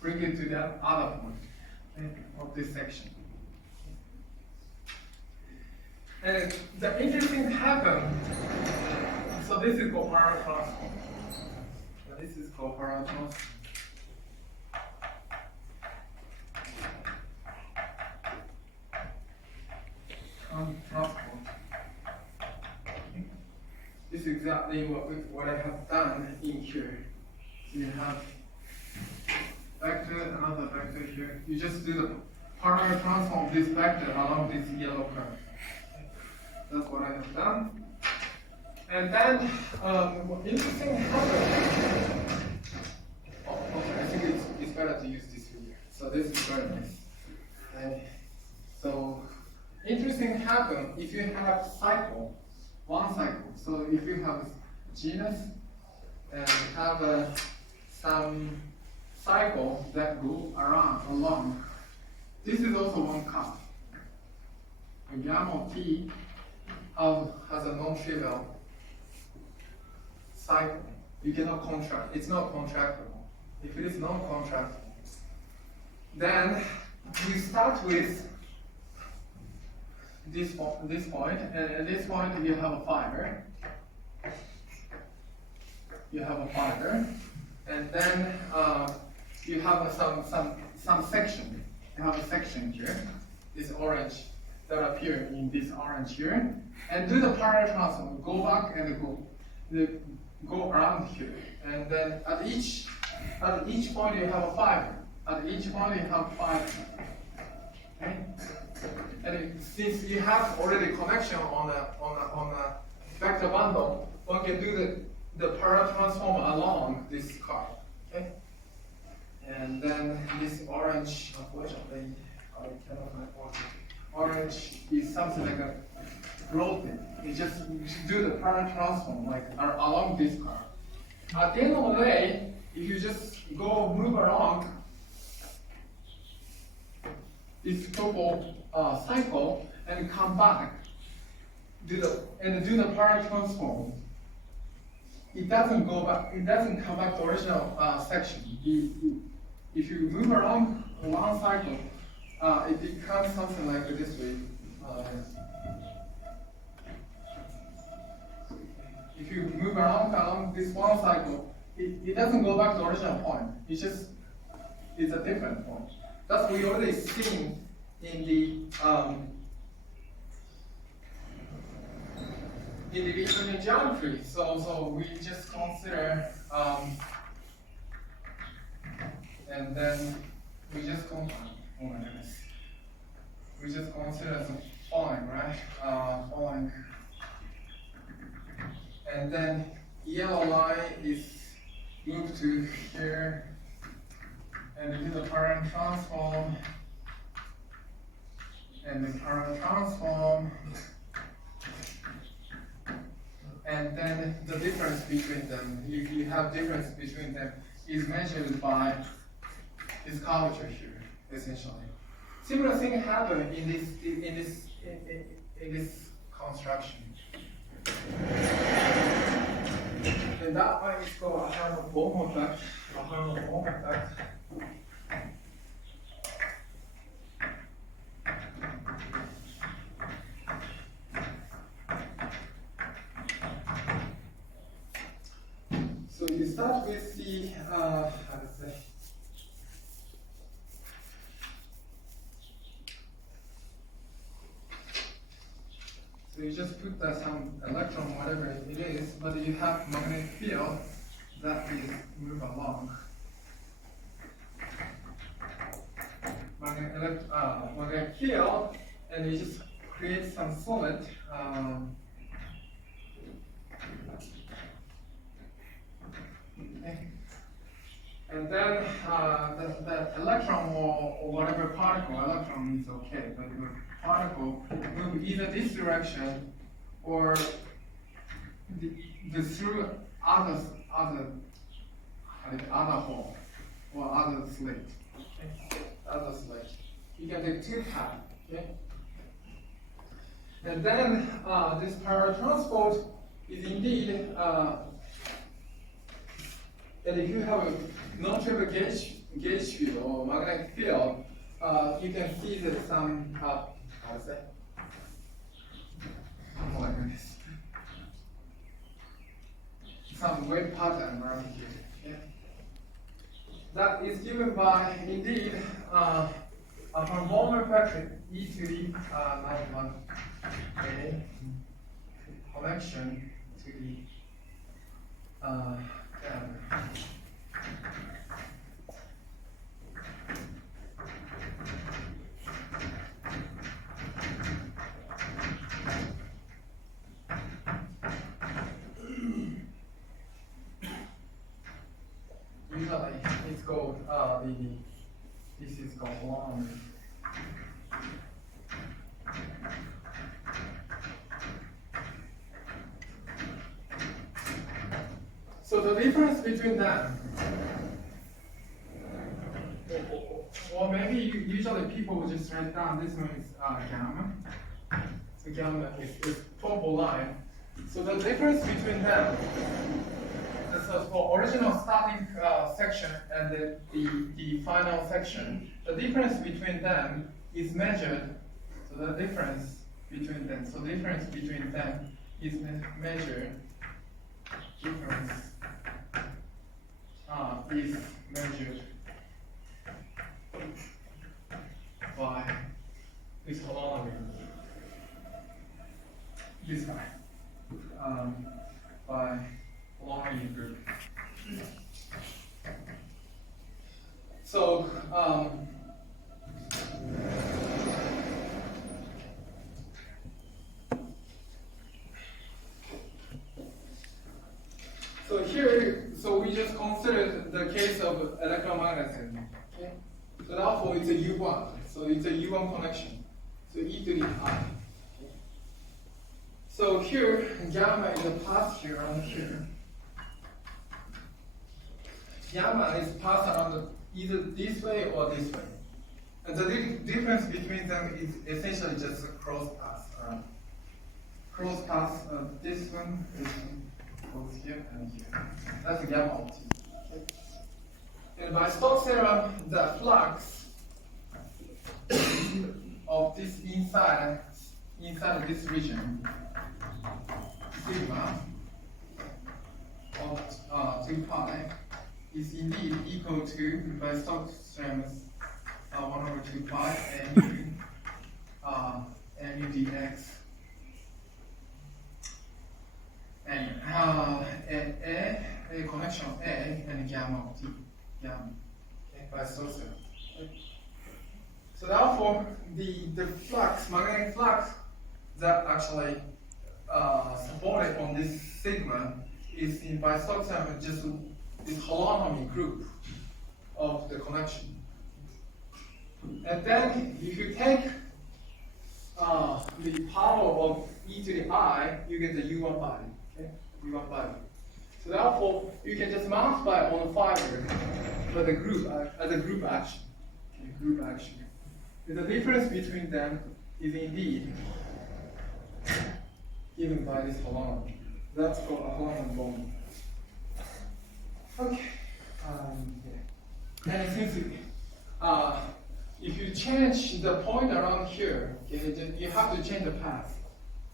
bring it to that other point of this section. And the interesting happen, so this is called power transform. This is called power transform. This is exactly what I have done in here. So you have vector, another vector here. You just do the partial transform of this vector along this yellow curve. That's what I have done. And then, what interesting happened. Oh, okay, I think it's better to use this here. So this is very nice. And so, interesting happen if you have cycle, one cycle. So if you have genus and have some cycle that go along. This is also one cup. A gamma T has a non-trivial cycle. You cannot contract. It's not contractible. If it is non-contractible, then we start with this point, and at this point you have a fiber. You have a fiber, and then you have some section. You have a section here, this orange that appear in this orange here, and do the parallel transform. Go back and go around here, and then at each point you have a fiber. At each point you have fiber. Okay? And since you have already connection on a vector bundle, one can do the parallel transform along this curve. Okay? And then this orange, unfortunately, I cannot find orange is something like a floating. You just do the parallel transform like along this curve. At the end of the day, if you just move along this topo cycle and come back, do the parallel transform. It doesn't go back. It doesn't come back to original section. If you move around one cycle, it becomes something like this way. If you move along this one cycle, it doesn't go back to original point. It's a different point. That's what we already seen in the Differential geometry. So we just consider and then we just we just consider the following, right? Following, and then yellow line is moved to here, and do the parallel transform, and the parallel transform, and then the difference between them, if you have difference between them, is measured by this curvature here, essentially. Similar thing happened in this construction. And that one is called a Hermann-Bohm effect. A Hermann-Bohm effect. So you start with the how to say. So you just put some electron, whatever it is, but you have magnetic field that is move along. Magnetic field, and you just create some solid. Okay. And then the electron or whatever particle, electron is okay, but the particle move either this direction or through other hole or other slit. Okay. Other slit. You can take two paths. Okay. And then this parallel transport is indeed. And if you have a non-trivial gauge field or magnetic field, you can see that some how to say? Oh my goodness. Some wave pattern around here. Okay? That is given by indeed a Hermann-Bohm effect e to the not one a connection to the gamma. Usually it's called this is called long. So the difference between them, or maybe usually people would just write down this one is gamma. So gamma is topo line. So the difference between them, so for original starting section and the final section, the difference between them is measured. So the difference between them, so difference between them is measured. Difference is measured by this holonomy. This guy. By holonomy group. So here, so we just considered the case of electromagnetism. Okay? So therefore it's a U1. So it's a U1 connection. So e to the I. Okay? So here, gamma is a path here around here. Gamma is passed around either this way or this way. And the difference between them is essentially just a cross path. Cross path, this one goes here and here. That's the gamma of t. Okay? And by Stokes theorem, the flux of this inside this region, sigma of 2 pi, is indeed equal to, by Stokes theorem, 1 over 2 pi mu dx. And a connection of A and gamma of t, gamma, okay, by Stokes theorem. Okay. So therefore, the flux, magnetic flux that actually supported on this sigma is in by Stokes theorem just this holonomy group of the connection. And then if you take the power of e to the I, you get the U1 body. Okay? U1 body. So therefore, you can just multiply on the fiber for the group as a group action. Okay? Group action. And the difference between them is indeed given by this holonomy. That's called a holonomy bond. Okay. And since if you change the point around here, okay, you have to change the path.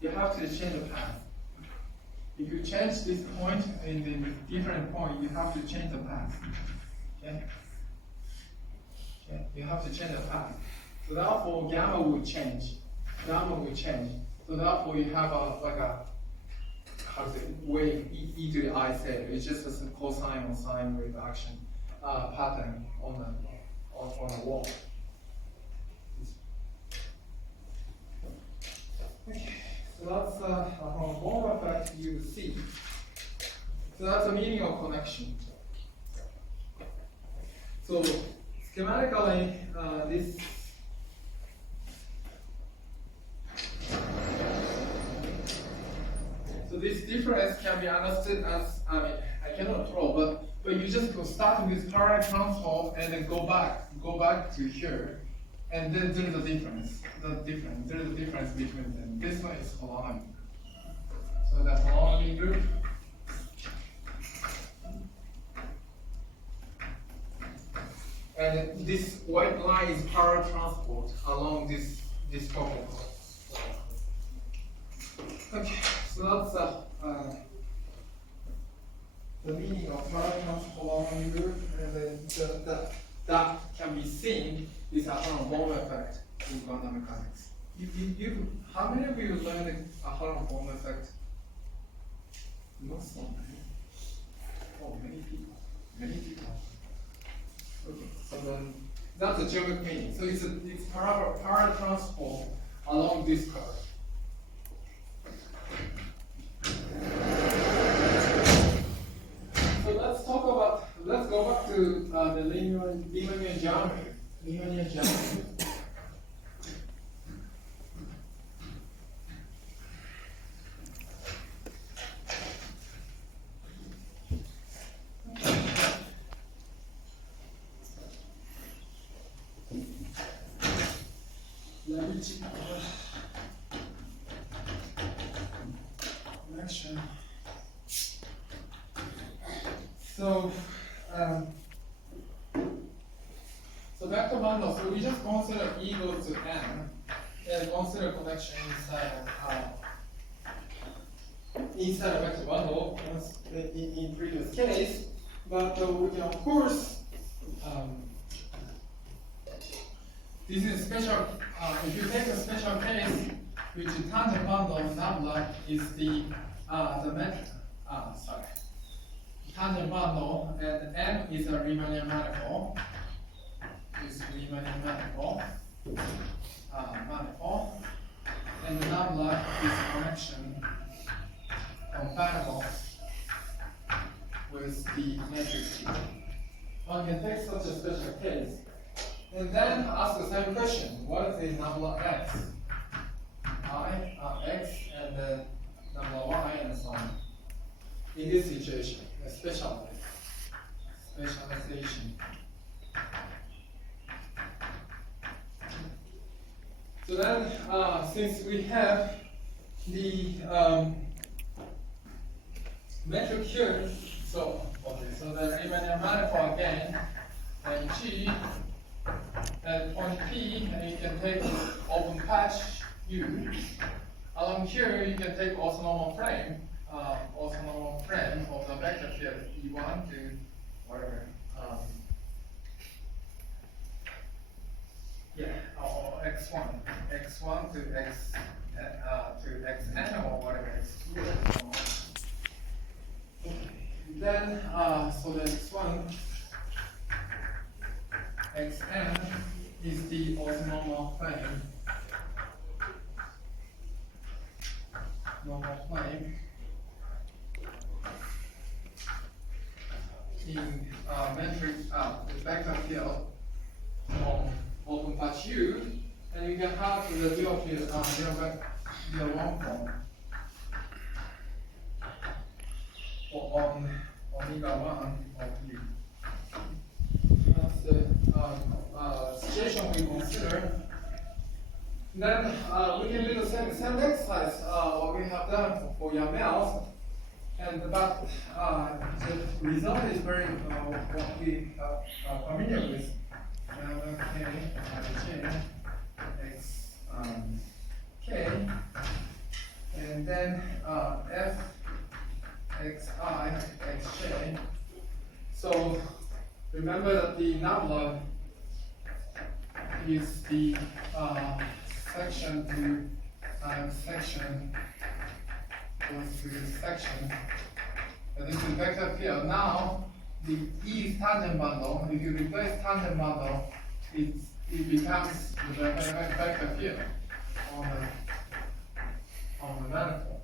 You have to change the path. If you change this point in the different point, you have to change the path. Okay? Okay? You have to change the path. So therefore, gamma will change. Gamma will change. So therefore, you have how to say, wave e to the I set. It's just a cosine or sine wave action pattern on the wall. Okay, so that's a Ball effect you see. So that's the meaning of connection. So schematically, this this difference can be understood as, I cannot draw, but you just go start with parallel transform and then go back to here, and then there's a difference. There's a difference between them. This one is holonomy. So the holonomy group. And this white line is parallel transport along this topic. Okay, so that's the meaning of parallel transport holonomy group, and then that can be seen is a Helmholtz effect in quantum mechanics. How many of you learned a Helmholtz effect? Not so many. Oh, many people. Many people. Okay, so then that's the geometric meaning. So it's parallel transport along this curve. So let's go back to the linear geometry. Linear geometry. Connection. So vector bundle. So we just consider E goes to N, and consider connection inside a vector bundle in previous case. But we can of course this is special. If you take a special case, which is tangent bundle nabla is the metric. Tangent bundle and M is a Riemannian manifold. Is Riemannian manifold. And the nabla is a connection compatible with the metric T. One can take such a special case. And then ask the same question: what is the nabla x? X and then nabla y and so on. In this situation, a specialization. So then, since we have the metric here, so the Riemannian manifold again, and G. At point P, and you can take open patch U. Along here, you can take orthonormal frame of the vector field E1 to whatever. Or x1 to xn or whatever x2. Then so the x1. Xn is the orthonormal plane. Normal plane in metric the vector field on open patch U, and you can have the zero field zero one form on omega 1 of U. That's the situation we consider. Then we can do the same exercise what we have done for Yamel's, but the result is very what we are familiar with. K, and then f xi xj. So remember that the nabla is the section to section goes to this section. And this is vector field. Now the E is tangent bundle. If you replace tangent bundle, it becomes the vector field on the manifold.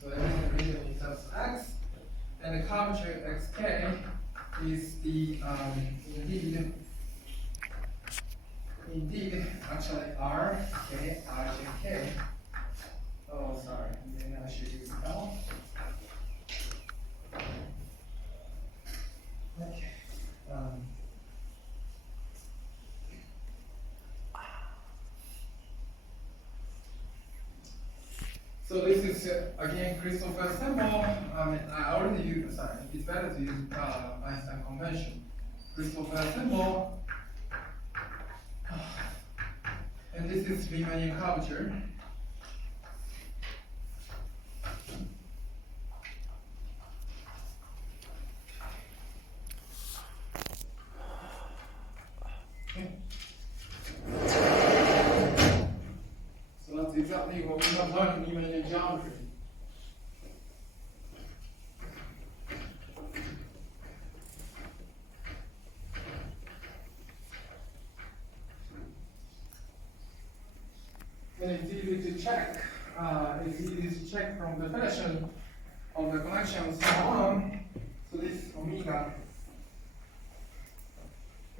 So that is the reason it says X, and the curvature xk is the indeed actually R K I J K. Oh, sorry, then I should use L. Okay. So this is again Christopher symbol. I already used. Sorry, it's better to use Einstein convention. Christopher symbol, and this is Riemannian curvature. So that's exactly what we have learned in Riemannian geometry. then it's easy to check. It's easy to check from the definition of the connection and so on. So this omega,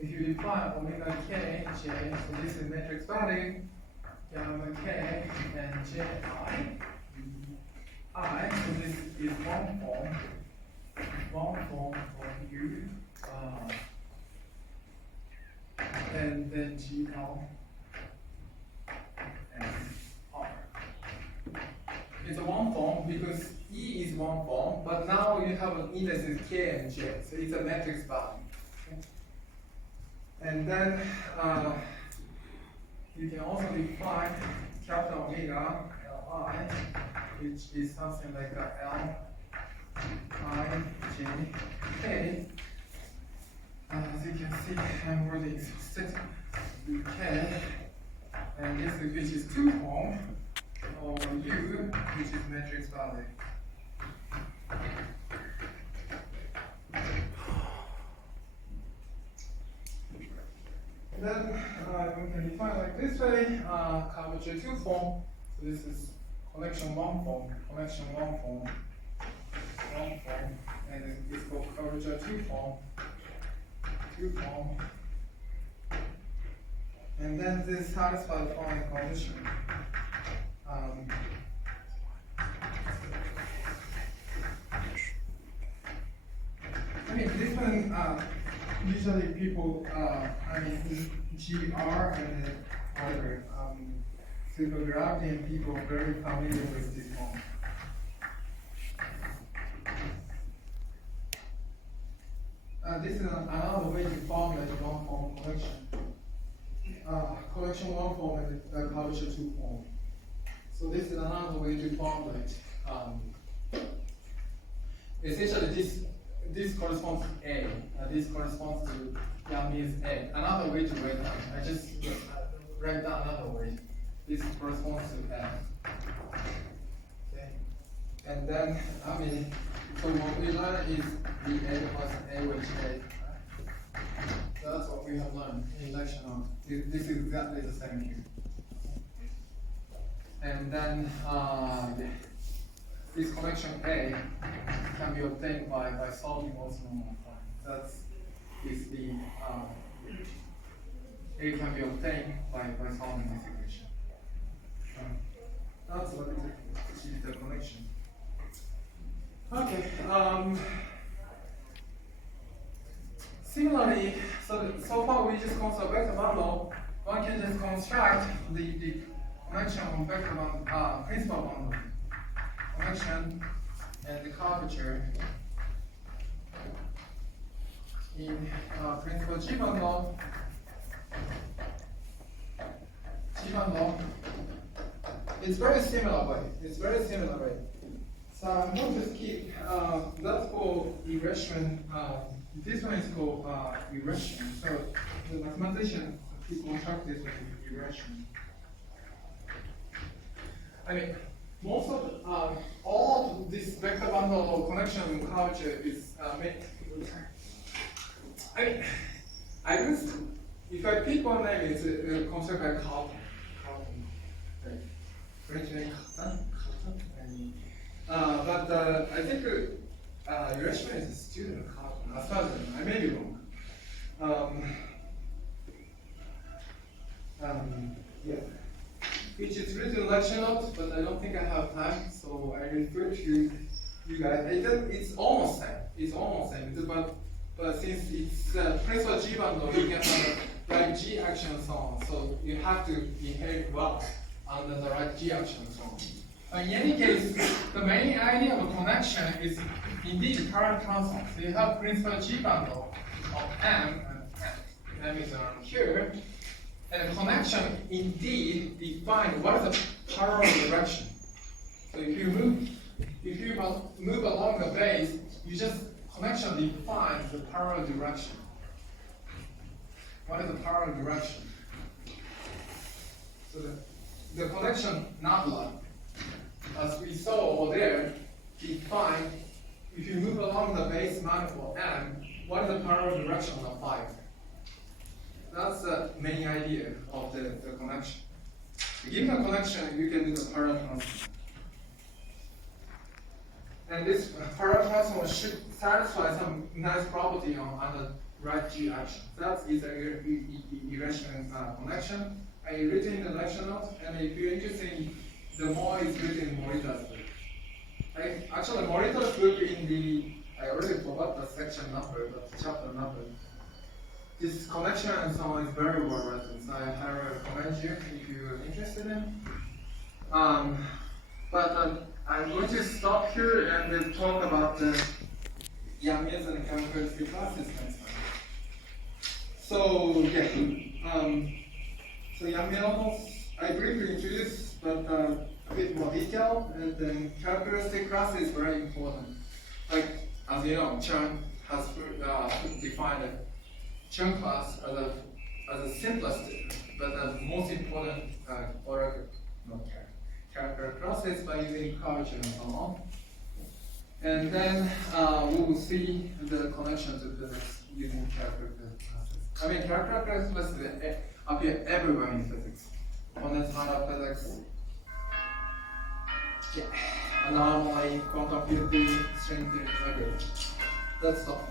if you define omega k, j, so this is matrix value, gamma k and j I, so this is one form of u, and then GL and R. It's a one form because E is one form, but now you have an indices K and J, so it's a matrix value. Okay? And then you can also define capital omega Li, which is something like L I J K. As you can see, I'm really exhausted with K, and this which is two form over U, which is matrix value. And then we can define like this way, curvature two form. So this is connection one form, and it's called curvature two form. And then this satisfies the following condition. I mean, this one, usually people, I mean, GR and whatever, supergravity, and people are very familiar with this one. This is another way to formulate one form collection. Collection one form and curvature two form. So this is another way to formulate. Essentially, this corresponds to A. This corresponds to gamma is A. Another way to write down. I just write down another way. This corresponds to F. Okay. And then, I mean, so what we learn is the A plus A with A. So that's what we have learned in lecture note. This is exactly the same here. And then this connection A can be obtained by solving also normal form. That's is the A can be obtained by solving this equation. That's what is the connection. Okay. Similarly, so far we just construct vector bundle. One can just construct the connection on vector bundle, principal bundle. Connection and the curvature in principal G bundle. It's very similar way. So I'm going to skip. That's called regression. This one is called regression. So the mathematician construct this with regression. I mean, most of all of this vector bundle or connection and curvature is made. I mean, I guess if I pick one name, it's a concept like Carlton. Right? French name Carlton. But I think Urashima is a student of Carlton. As far as I may be wrong. Yeah. Which is written lecture notes, but I don't think I have time, so I refer to you guys. It's almost same. But since it's principal G bundle, you can have the right G action and so on. So you have to behave well under the right G action and so on. In any case, the main idea of a connection is indeed current constant. So you have principal G bundle of M, and M is around here. And the connection indeed defines what is the parallel direction. So if you move along the base, you just connection defines the parallel direction. What is the parallel direction? So the connection nabla, as we saw over there, define if you move along the base manifold M, what is the parallel direction of phi? That's the main idea of the connection. Given a connection, you can do the parallel transform. And this parallel transform should satisfy some nice property on the right G action. That is an irrational connection. I written in the lecture notes, and if you're interested, the more is written in Morita's book. Actually, Morita's book in the, I already forgot the section number, but chapter number. This connection and so on is very well written, so I highly recommend you if you're interested in. I'm going to stop here and then talk about the Yang-Mills and characteristic classes next time. So yeah, so Yang-Mills I briefly introduced, but a bit more detail, and then characteristic class is very important. Like as you know, Chen has defined a Chen class as a simplest, but the most important character classes by using curvature and so on. And then we will see the connection to physics using character classes. I mean, character classes appear everywhere in physics. Condensed matter physics, anomaly, quantum field theory, string theory, everything. That's all.